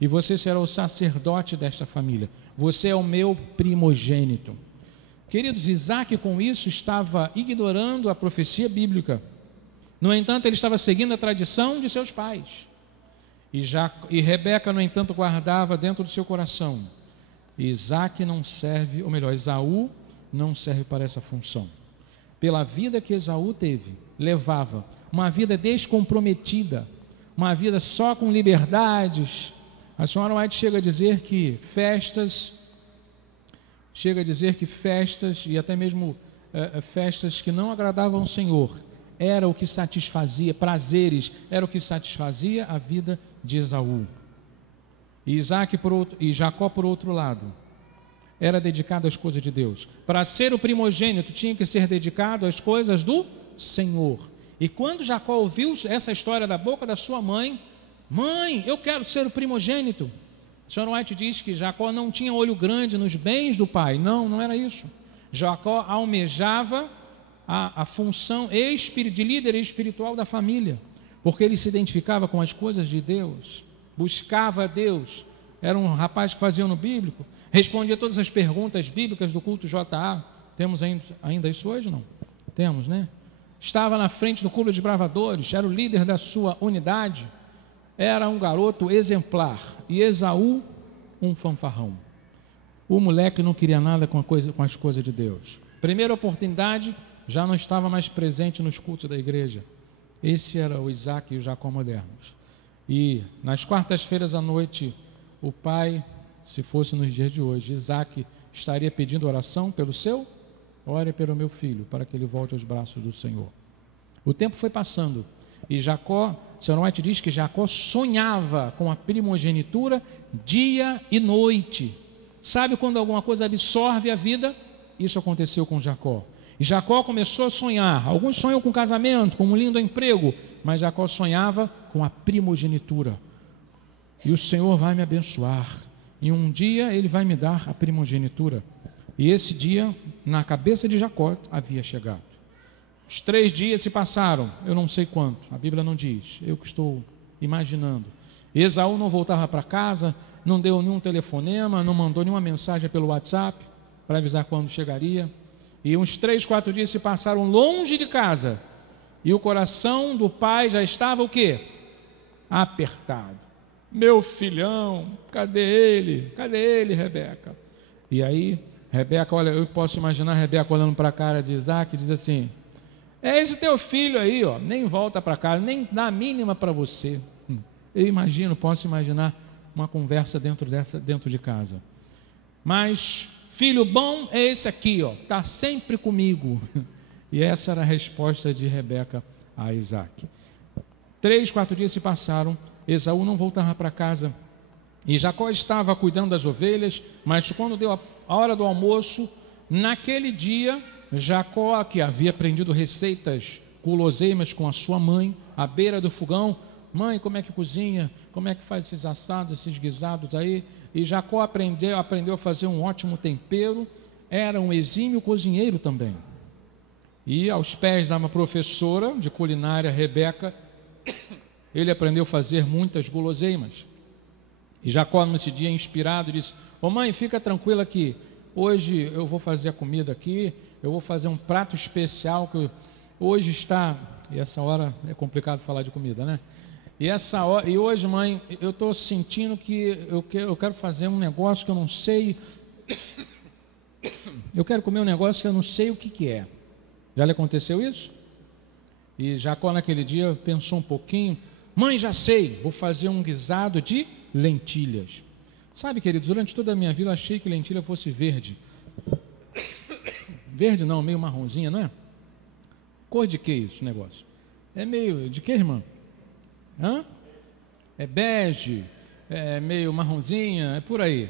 e você será o sacerdote desta família, você é o meu primogênito. Queridos, Isaac com isso estava ignorando a profecia bíblica. No entanto, ele estava seguindo a tradição de seus pais. E Rebeca, no entanto, guardava dentro do seu coração: Isaac não serve, ou melhor, Esaú não serve para essa função. Pela vida que Esaú levava, uma vida descomprometida, uma vida só com liberdades. A senhora White chega a dizer que festas e até mesmo festas que não agradavam ao Senhor, era o que satisfazia, prazeres, era o que satisfazia a vida de Esaú. E Jacó, por outro lado, era dedicado às coisas de Deus. Para ser o primogênito, tinha que ser dedicado às coisas do Senhor. E quando Jacó ouviu essa história da boca da sua mãe: mãe, eu quero ser o primogênito. A senhora White diz que Jacó não tinha olho grande nos bens do pai. Não era isso. Jacó almejava a função de líder espiritual da família, porque ele se identificava com as coisas de Deus, buscava a Deus. Era um rapaz que fazia no bíblico, respondia todas as perguntas bíblicas do culto JA. Temos ainda isso hoje? Não? Temos, né? Estava na frente do clube de bravadores, era o líder da sua unidade, era um garoto exemplar. E Esaú, um fanfarrão. O moleque não queria nada com as coisas de Deus. Primeira oportunidade, já não estava mais presente nos cultos da igreja. Esse era o Isaac e o Jacó modernos. E nas quartas-feiras à noite, o pai, se fosse nos dias de hoje, Isaac estaria pedindo oração pelo seu: ore pelo meu filho, para que ele volte aos braços do Senhor. O tempo foi passando, e Jacó, o Senhor White diz que Jacó sonhava com a primogenitura dia e noite. Sabe quando alguma coisa absorve a vida? Isso aconteceu com Jacó. E Jacó começou a sonhar. Alguns sonham com casamento, com um lindo emprego, mas Jacó sonhava com a primogenitura. E o Senhor vai me abençoar, e um dia Ele vai me dar a primogenitura. E esse dia, na cabeça de Jacó, havia chegado. Os 3 dias se passaram, eu não sei quanto, a Bíblia não diz, eu que estou imaginando. Esaú não voltava para casa, não deu nenhum telefonema, não mandou nenhuma mensagem pelo WhatsApp para avisar quando chegaria. E uns 3, 4 dias se passaram longe de casa. E o coração do pai já estava o quê? Apertado. Meu filhão, cadê ele? Cadê ele, Rebeca? E aí, Rebeca, olha, eu posso imaginar Rebeca olhando para a cara de Isaac e diz assim: é esse teu filho aí, ó, nem volta para casa, nem dá a mínima para você. Eu imagino, posso imaginar uma conversa dentro de casa. Mas filho bom é esse aqui, ó, está sempre comigo. E essa era a resposta de Rebeca a Isaac. 3, 4 dias se passaram, Esaú não voltava para casa. E Jacó estava cuidando das ovelhas, mas quando deu a hora do almoço, naquele dia, Jacó, que havia aprendido receitas guloseimas com a sua mãe, à beira do fogão: mãe, como é que cozinha? Como é que faz esses assados, esses guisados aí? E Jacó aprendeu a fazer um ótimo tempero, era um exímio cozinheiro também. E aos pés da uma professora de culinária, Rebeca, ele aprendeu a fazer muitas guloseimas. E Jacó, nesse dia inspirado, disse: ô mãe, fica tranquila que hoje eu vou fazer a comida aqui, eu vou fazer um prato especial que hoje está... E essa hora é complicado falar de comida, né? E hoje, mãe, eu estou sentindo que eu quero fazer um negócio que eu não sei. Eu quero comer um negócio que eu não sei o que é. Já lhe aconteceu isso? E Jacó naquele dia pensou um pouquinho: mãe, já sei, vou fazer um guisado de lentilhas. Sabe, queridos, durante toda a minha vida eu achei que lentilha fosse verde. Verde não, meio marronzinha, não é? Cor de que esse negócio? É meio, de que, irmã? Hã? É bege, é meio marronzinha, é por aí.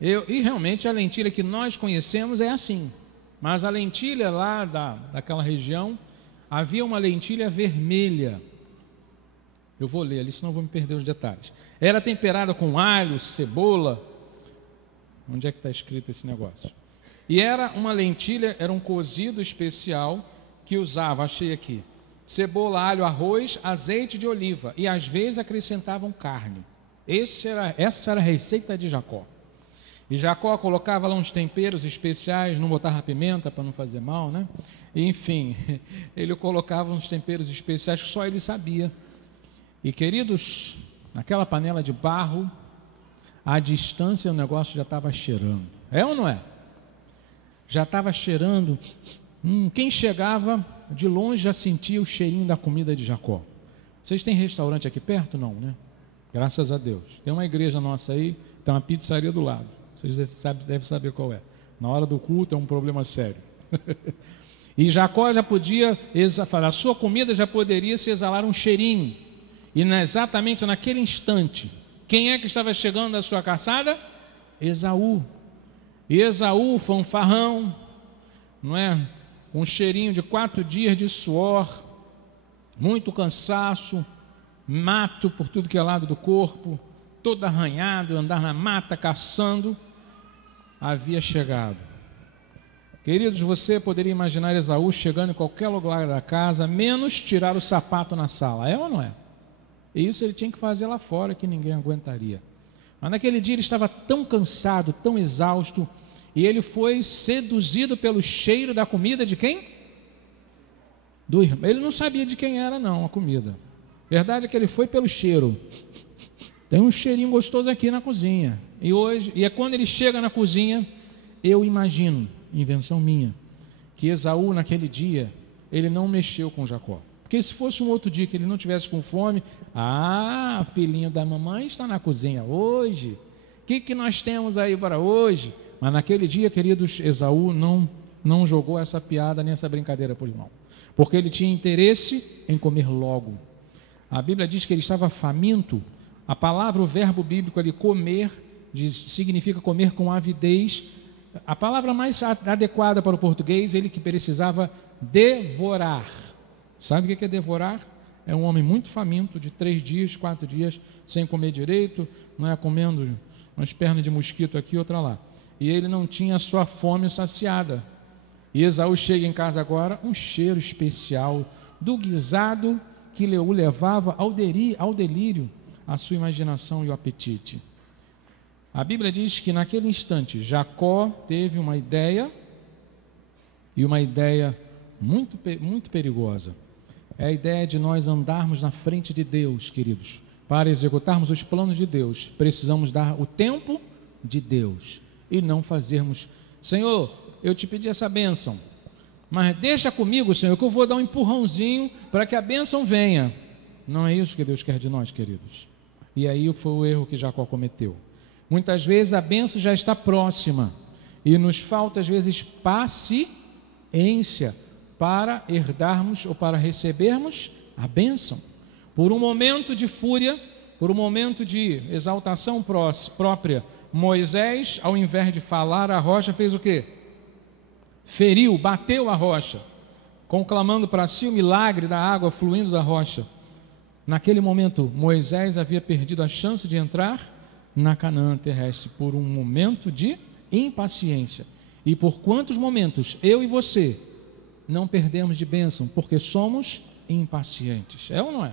E realmente a lentilha que nós conhecemos é assim. Mas a lentilha lá daquela região, havia uma lentilha vermelha. Eu vou ler ali, senão vou me perder os detalhes. Era temperada com alho, cebola. Onde é que está escrito esse negócio? E era uma lentilha, era um cozido especial que usava, achei aqui, cebola, alho, arroz, azeite de oliva, e às vezes acrescentavam carne. Essa era a receita de Jacó. E Jacó colocava lá uns temperos especiais, não botava pimenta para não fazer mal, né? E, enfim, ele colocava uns temperos especiais que só ele sabia. E, queridos, naquela panela de barro, à distância o negócio já estava cheirando. É ou não é? Já estava cheirando. Quem chegava de longe já sentia o cheirinho da comida de Jacó. Vocês têm restaurante aqui perto? Não, né? Graças a Deus. Tem uma igreja nossa aí, tem uma pizzaria do lado. Vocês devem saber qual é. Na hora do culto é um problema sério. E Jacó já podia, a sua comida já poderia se exalar um cheirinho. E exatamente naquele instante, quem é que estava chegando da sua caçada? Esaú. E Esaú, fanfarrão, não é? Um cheirinho de 4 dias de suor, muito cansaço, mato por tudo que é lado do corpo, todo arranhado, andar na mata caçando, havia chegado. Queridos, você poderia imaginar Esaú chegando em qualquer lugar da casa, menos tirar o sapato na sala, é ou não é? E isso ele tinha que fazer lá fora, que ninguém aguentaria. Mas naquele dia ele estava tão cansado, tão exausto, e ele foi seduzido pelo cheiro da comida de quem? Do irmão. Ele não sabia de quem era não a comida. Verdade é que ele foi pelo cheiro. Tem um cheirinho gostoso aqui na cozinha. E é quando ele chega na cozinha, eu imagino, invenção minha, que Esaú naquele dia, ele não mexeu com Jacó. Porque se fosse um outro dia que ele não tivesse com fome, filhinho da mamãe está na cozinha hoje. O que nós temos aí para hoje? Mas naquele dia, queridos, Esaú não jogou essa piada nem essa brincadeira por irmão. Porque ele tinha interesse em comer logo. A Bíblia diz que ele estava faminto. A palavra, o verbo bíblico ali, comer, significa comer com avidez. A palavra mais adequada para o português, ele que precisava devorar. Sabe o que é devorar? É um homem muito faminto, de 3 dias, 4 dias, sem comer direito, não é, comendo umas pernas de mosquito aqui, outra lá. E ele não tinha a sua fome saciada. E Esaú chega em casa agora, um cheiro especial do guisado que o levava ao delírio, a sua imaginação e o apetite. A Bíblia diz que naquele instante Jacó teve uma ideia e uma ideia muito perigosa. É a ideia de nós andarmos na frente de Deus, queridos. Para executarmos os planos de Deus, precisamos dar o tempo de Deus e não fazermos: Senhor, eu te pedi essa bênção, mas deixa comigo, Senhor, que eu vou dar um empurrãozinho para que a bênção venha. Não é isso que Deus quer de nós, queridos. E aí foi o erro que Jacó cometeu. Muitas vezes a bênção já está próxima e nos falta, às vezes, paciência para herdarmos ou para recebermos a bênção. Por um momento de fúria, por um momento de exaltação própria, Moisés, ao invés de falar a rocha, fez o quê? Feriu, bateu a rocha, conclamando para si o milagre da água fluindo da rocha. Naquele momento, Moisés havia perdido a chance de entrar na Canaã terrestre por um momento de impaciência. E por quantos momentos eu e você não perdemos de bênção porque somos impacientes? É ou não é?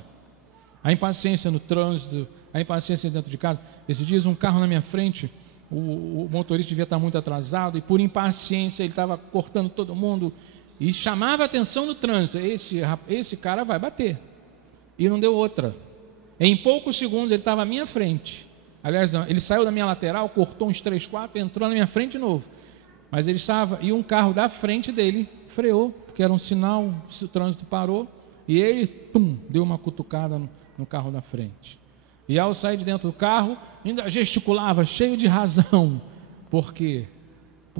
A impaciência no trânsito, a impaciência dentro de casa. Esses dias um carro na minha frente, o motorista devia estar muito atrasado e por impaciência ele estava cortando todo mundo e chamava a atenção no trânsito. Esse cara vai bater. E não deu outra. Em poucos segundos ele estava à minha frente. Aliás, não, ele saiu da minha lateral, cortou uns 3, 4, entrou na minha frente de novo. Mas ele estava, e um carro da frente dele freou, porque era um sinal, o trânsito parou, e ele, deu uma cutucada no carro da frente. E ao sair de dentro do carro, ainda gesticulava, cheio de razão, porque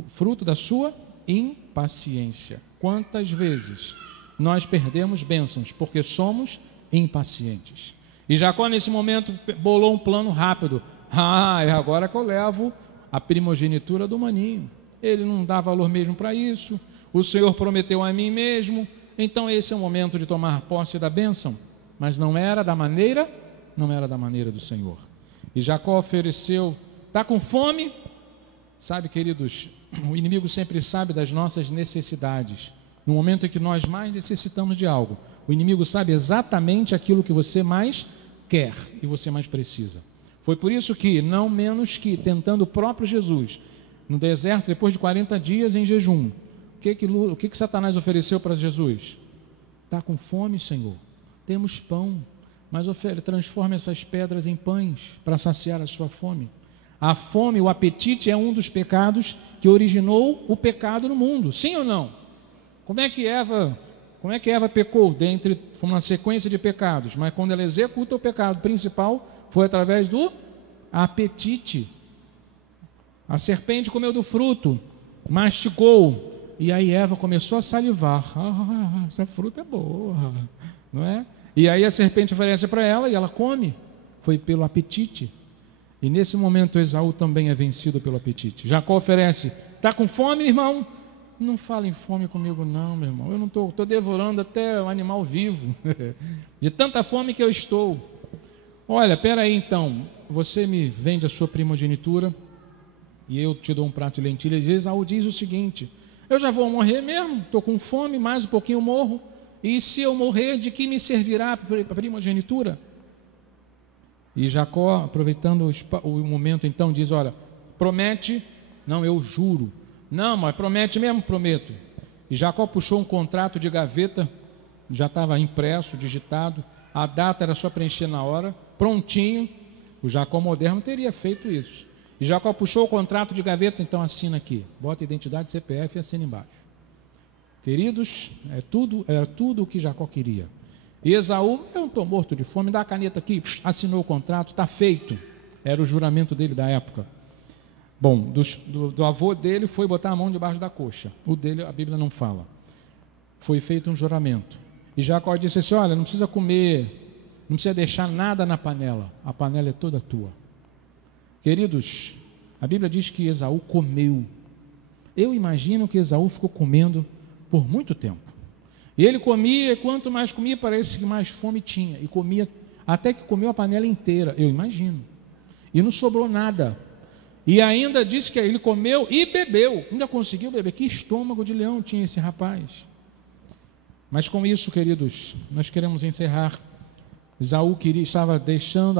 fruto da sua impaciência. Quantas vezes nós perdemos bênçãos porque somos impacientes? E Jacó, nesse momento, bolou um plano rápido. É agora que eu levo a primogenitura do maninho. Ele não dá valor mesmo para isso. O Senhor prometeu a mim mesmo. Então esse é o momento de tomar posse da bênção. Mas não era da maneira do Senhor. E Jacó ofereceu, está com fome? Sabe, queridos, o inimigo sempre sabe das nossas necessidades. No momento em que nós mais necessitamos de algo, o inimigo sabe exatamente aquilo que você mais quer e você mais precisa. Foi por isso que, não menos que, tentando o próprio Jesus, no deserto, depois de 40 dias em jejum, o que Satanás ofereceu para Jesus? Está com fome, Senhor? Temos pão, mas transforma essas pedras em pães para saciar a sua fome. A fome, o apetite é um dos pecados que originou o pecado no mundo, sim ou não? Como é que Eva pecou? Foi uma sequência de pecados, mas quando ela executa o pecado principal, foi através do apetite. A serpente comeu do fruto, mastigou, e aí Eva começou a salivar. Essa fruta é boa, não é? E aí a serpente oferece para ela e ela come. Foi pelo apetite. E nesse momento Esaú também é vencido pelo apetite. Jacó oferece: está com fome, irmão? Não fala em fome comigo não, meu irmão. Eu não estou devorando até um animal vivo. De tanta fome que eu estou. Olha, peraí então, você me vende a sua primogenitura e eu te dou um prato de lentilhas. E Esaú diz o seguinte: eu já vou morrer mesmo, estou com fome, mais um pouquinho morro. E se eu morrer, de que me servirá a primogenitura? E Jacó, aproveitando o momento, então, diz: olha, promete. Não, eu juro. Não, mas promete mesmo? Prometo. E Jacó puxou um contrato de gaveta, já estava impresso, digitado, a data era só preencher na hora, prontinho. O Jacó moderno teria feito isso. E Jacó puxou o contrato de gaveta, então assina aqui, bota identidade, CPF e assina embaixo. Queridos, era tudo o que Jacó queria. E Esaú: eu não estou morto de fome, dá a caneta aqui, assinou o contrato, está feito. Era o juramento dele da época. Bom, do avô dele foi botar a mão debaixo da coxa. O dele a Bíblia não fala. Foi feito um juramento. E Jacó disse assim: olha, não precisa comer, não precisa deixar nada na panela. A panela é toda tua. Queridos, a Bíblia diz que Esaú comeu. Eu imagino que Esaú ficou comendo por muito tempo. E ele comia, e quanto mais comia, parece que mais fome tinha. E comia, até que comeu a panela inteira, eu imagino. E não sobrou nada. E ainda disse que ele comeu e bebeu. Ainda conseguiu beber. Que estômago de leão tinha esse rapaz. Mas com isso, queridos, nós queremos encerrar. Esaú estava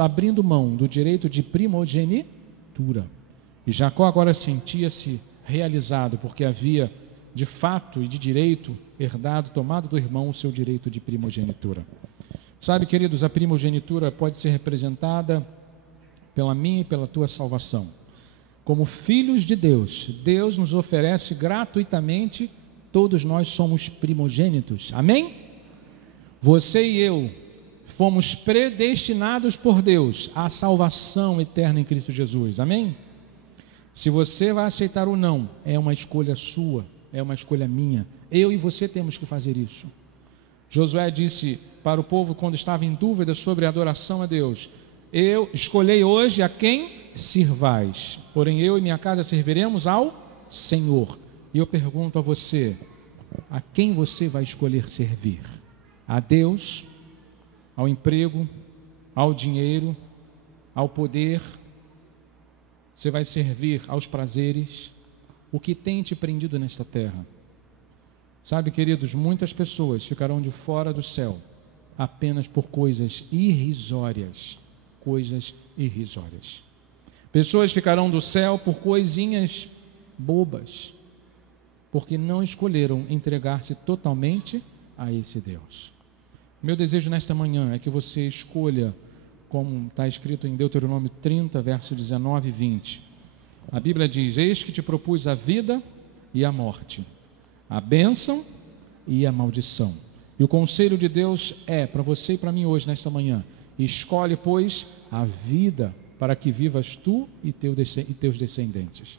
abrindo mão do direito de primogenitura. E Jacó agora sentia-se realizado, porque havia de fato e de direito, herdado, tomado do irmão o seu direito de primogenitura. Sabe, queridos, a primogenitura pode ser representada pela minha e pela tua salvação. Como filhos de Deus, Deus nos oferece gratuitamente, todos nós somos primogênitos. Amém? Você e eu fomos predestinados por Deus à salvação eterna em Cristo Jesus. Amém? Se você vai aceitar ou não, é uma escolha sua, é uma escolha minha. Eu e você temos que fazer isso. Josué disse para o povo quando estava em dúvida sobre a adoração a Deus: eu escolhi hoje a quem sirvais, porém eu e minha casa serviremos ao Senhor. E eu pergunto a você, a quem você vai escolher servir? A Deus, ao emprego, ao dinheiro, ao poder? Você vai servir aos prazeres? O que tem te prendido nesta terra? Sabe, queridos, muitas pessoas ficarão de fora do céu apenas por coisas irrisórias. Coisas irrisórias. Pessoas ficarão do céu por coisinhas bobas, porque não escolheram entregar-se totalmente a esse Deus. Meu desejo nesta manhã é que você escolha, como está escrito em Deuteronômio 30, verso 19 e 20. A Bíblia diz: eis que te propus a vida e a morte, a bênção e a maldição. E o conselho de Deus é para você e para mim hoje, nesta manhã: escolhe, pois, a vida para que vivas tu e teus descendentes.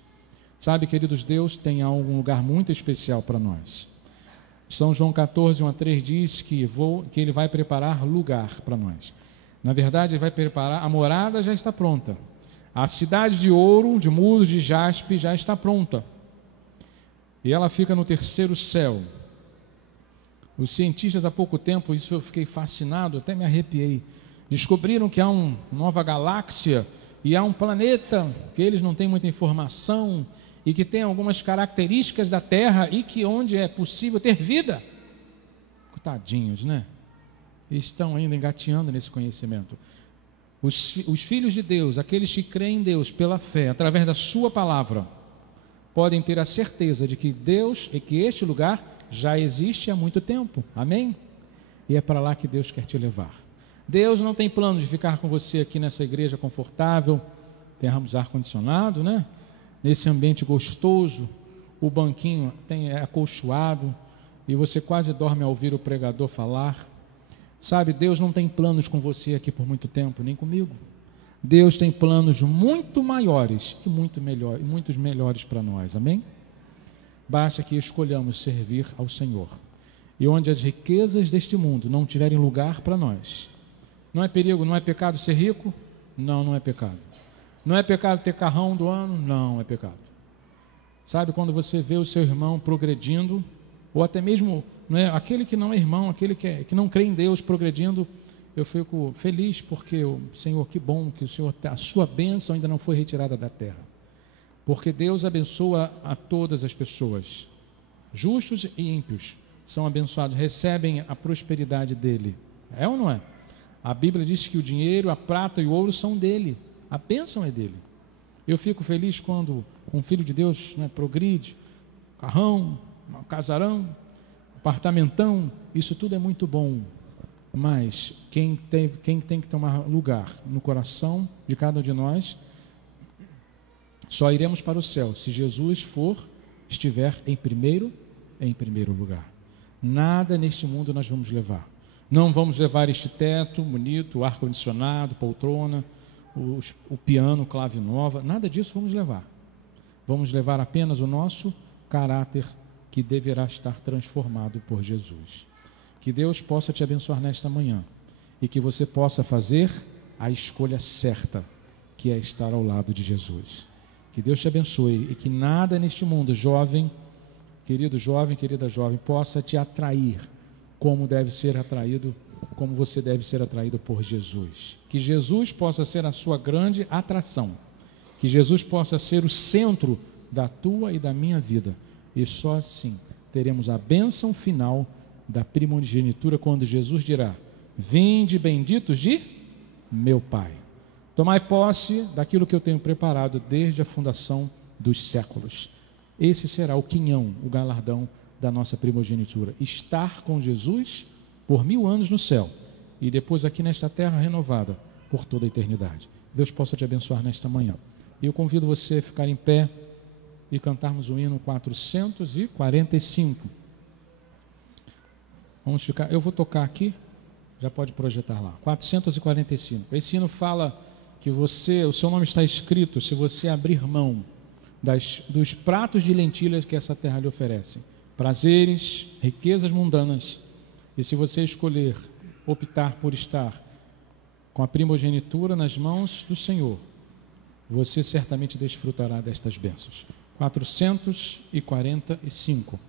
Sabe, queridos, Deus tem um lugar muito especial para nós. São João 14, 1 a 3 diz que Ele vai preparar lugar para nós. Na verdade, Ele vai preparar, a morada já está pronta. A cidade de ouro, de muros de jaspe já está pronta. E ela fica no terceiro céu. Os cientistas, há pouco tempo, isso eu fiquei fascinado, até me arrepiei, descobriram que há uma nova galáxia e há um planeta que eles não têm muita informação e que tem algumas características da Terra e que onde é possível ter vida. Coitadinhos, né? Estão ainda engateando nesse conhecimento. Os filhos de Deus, aqueles que creem em Deus pela fé, através da sua palavra, podem ter a certeza de que Deus e que este lugar já existe há muito tempo. Amém? E é para lá que Deus quer te levar. Deus não tem plano de ficar com você aqui nessa igreja confortável, temos ar-condicionado, né? Nesse ambiente gostoso, o banquinho é acolchoado e você quase dorme ao ouvir o pregador falar. Sabe, Deus não tem planos com você aqui por muito tempo, nem comigo. Deus tem planos muito maiores e muitos melhores para nós, amém? Basta que escolhamos servir ao Senhor. E onde as riquezas deste mundo não tiverem lugar para nós. Não é perigo, não é pecado ser rico? Não, não é pecado. Não é pecado ter carrão do ano? Não é pecado. Sabe, quando você vê o seu irmão progredindo, ou até mesmo aquele que não é irmão, aquele que não crê em Deus progredindo, eu fico feliz porque, Senhor, que bom que o Senhor, a sua bênção ainda não foi retirada da terra. Porque Deus abençoa a todas as pessoas, justos e ímpios são abençoados, recebem a prosperidade dele. É ou não é? A Bíblia diz que o dinheiro, a prata e o ouro são dele, a bênção é dele. Eu fico feliz quando um filho de Deus progride, carrão, casarão, apartamentão, isso tudo é muito bom. Mas quem tem que tomar lugar no coração de cada um de nós, só iremos para o céu se Jesus estiver em primeiro lugar. Nada neste mundo nós vamos levar. Não vamos levar este teto bonito, o ar-condicionado, poltrona, o piano, clave nova, nada disso vamos levar. Vamos levar apenas o nosso caráter que deverá estar transformado por Jesus. Que Deus possa te abençoar nesta manhã e que você possa fazer a escolha certa, que é estar ao lado de Jesus. Que Deus te abençoe e que nada neste mundo, jovem, querido jovem, querida jovem, possa te atrair como você deve ser atraído por Jesus. Que Jesus possa ser a sua grande atração. Que Jesus possa ser o centro da tua e da minha vida. E só assim teremos a bênção final da primogenitura, quando Jesus dirá: vinde benditos de meu Pai. Tomai posse daquilo que eu tenho preparado desde a fundação dos séculos. Esse será o quinhão, o galardão da nossa primogenitura. Estar com Jesus por 1000 anos no céu e depois aqui nesta terra renovada por toda a eternidade. Deus possa te abençoar nesta manhã. E eu convido você a ficar em pé e cantarmos o hino 445. Vamos ficar, eu vou tocar aqui, já pode projetar lá, 445. Esse hino fala que o seu nome está escrito se você abrir mão dos pratos de lentilhas que essa terra lhe oferece, prazeres, riquezas mundanas, e se você escolher optar por estar com a primogenitura nas mãos do Senhor, você certamente desfrutará destas bênçãos. 445.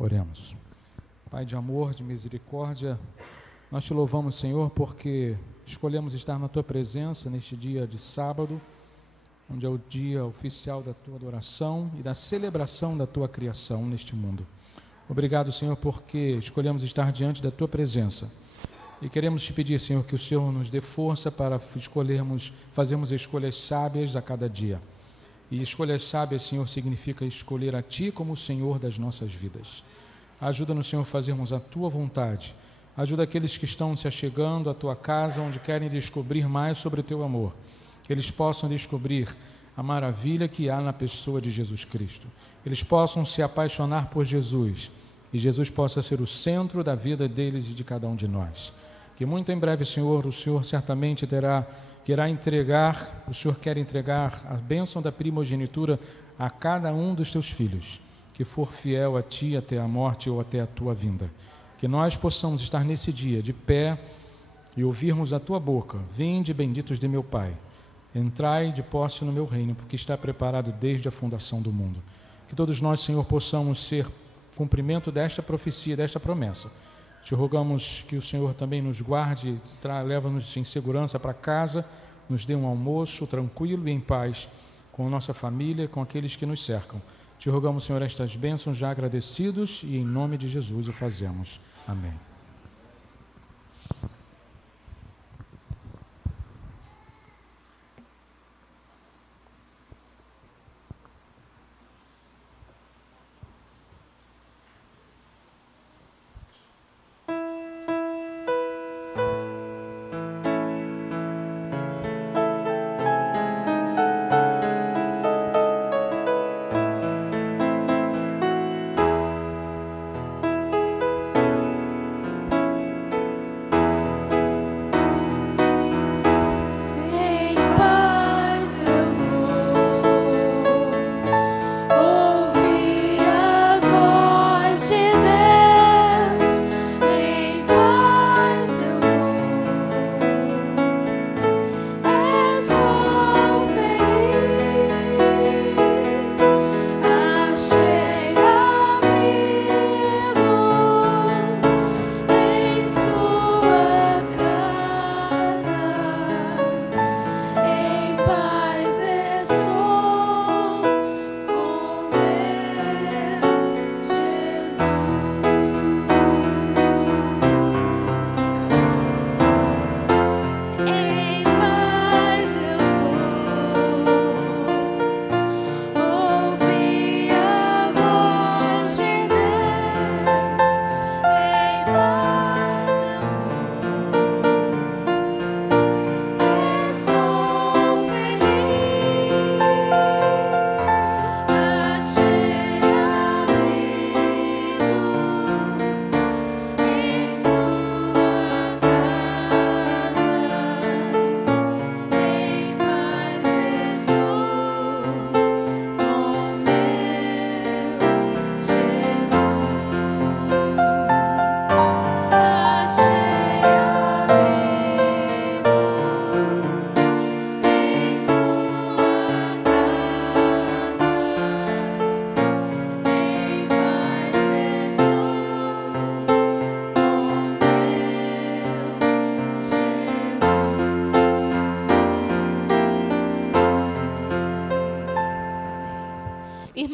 Oremos. Pai de amor, de misericórdia, nós te louvamos, Senhor, porque escolhemos estar na Tua presença neste dia de sábado, onde é o dia oficial da Tua adoração e da celebração da Tua criação neste mundo. Obrigado, Senhor, porque escolhemos estar diante da Tua presença. E queremos te pedir, Senhor, que o Senhor nos dê força para fazermos escolhas sábias a cada dia. E escolhas sábias, Senhor, significa escolher a Ti como o Senhor das nossas vidas. Ajuda-nos, Senhor, a fazermos a Tua vontade. Ajuda aqueles que estão se achegando à Tua casa, onde querem descobrir mais sobre o Teu amor. Que eles possam descobrir a maravilha que há na pessoa de Jesus Cristo. Eles possam se apaixonar por Jesus. E Jesus possa ser o centro da vida deles e de cada um de nós. que muito em breve, Senhor, o Senhor certamente quer entregar a bênção da primogenitura a cada um dos teus filhos, que for fiel a Ti até a morte ou até a Tua vinda. Que nós possamos estar nesse dia de pé e ouvirmos a Tua boca: vinde, benditos de meu Pai, entrai de posse no meu reino, porque está preparado desde a fundação do mundo. Que todos nós, Senhor, possamos ser cumprimento desta profecia, desta promessa. Te rogamos que o Senhor também nos guarde, leva-nos em segurança para casa, nos dê um almoço tranquilo e em paz com a nossa família e com aqueles que nos cercam. Te rogamos, Senhor, estas bênçãos já agradecidos e em nome de Jesus o fazemos. Amém.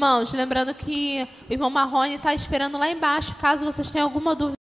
Irmãos, lembrando que o irmão Marrone está esperando lá embaixo, caso vocês tenham alguma dúvida.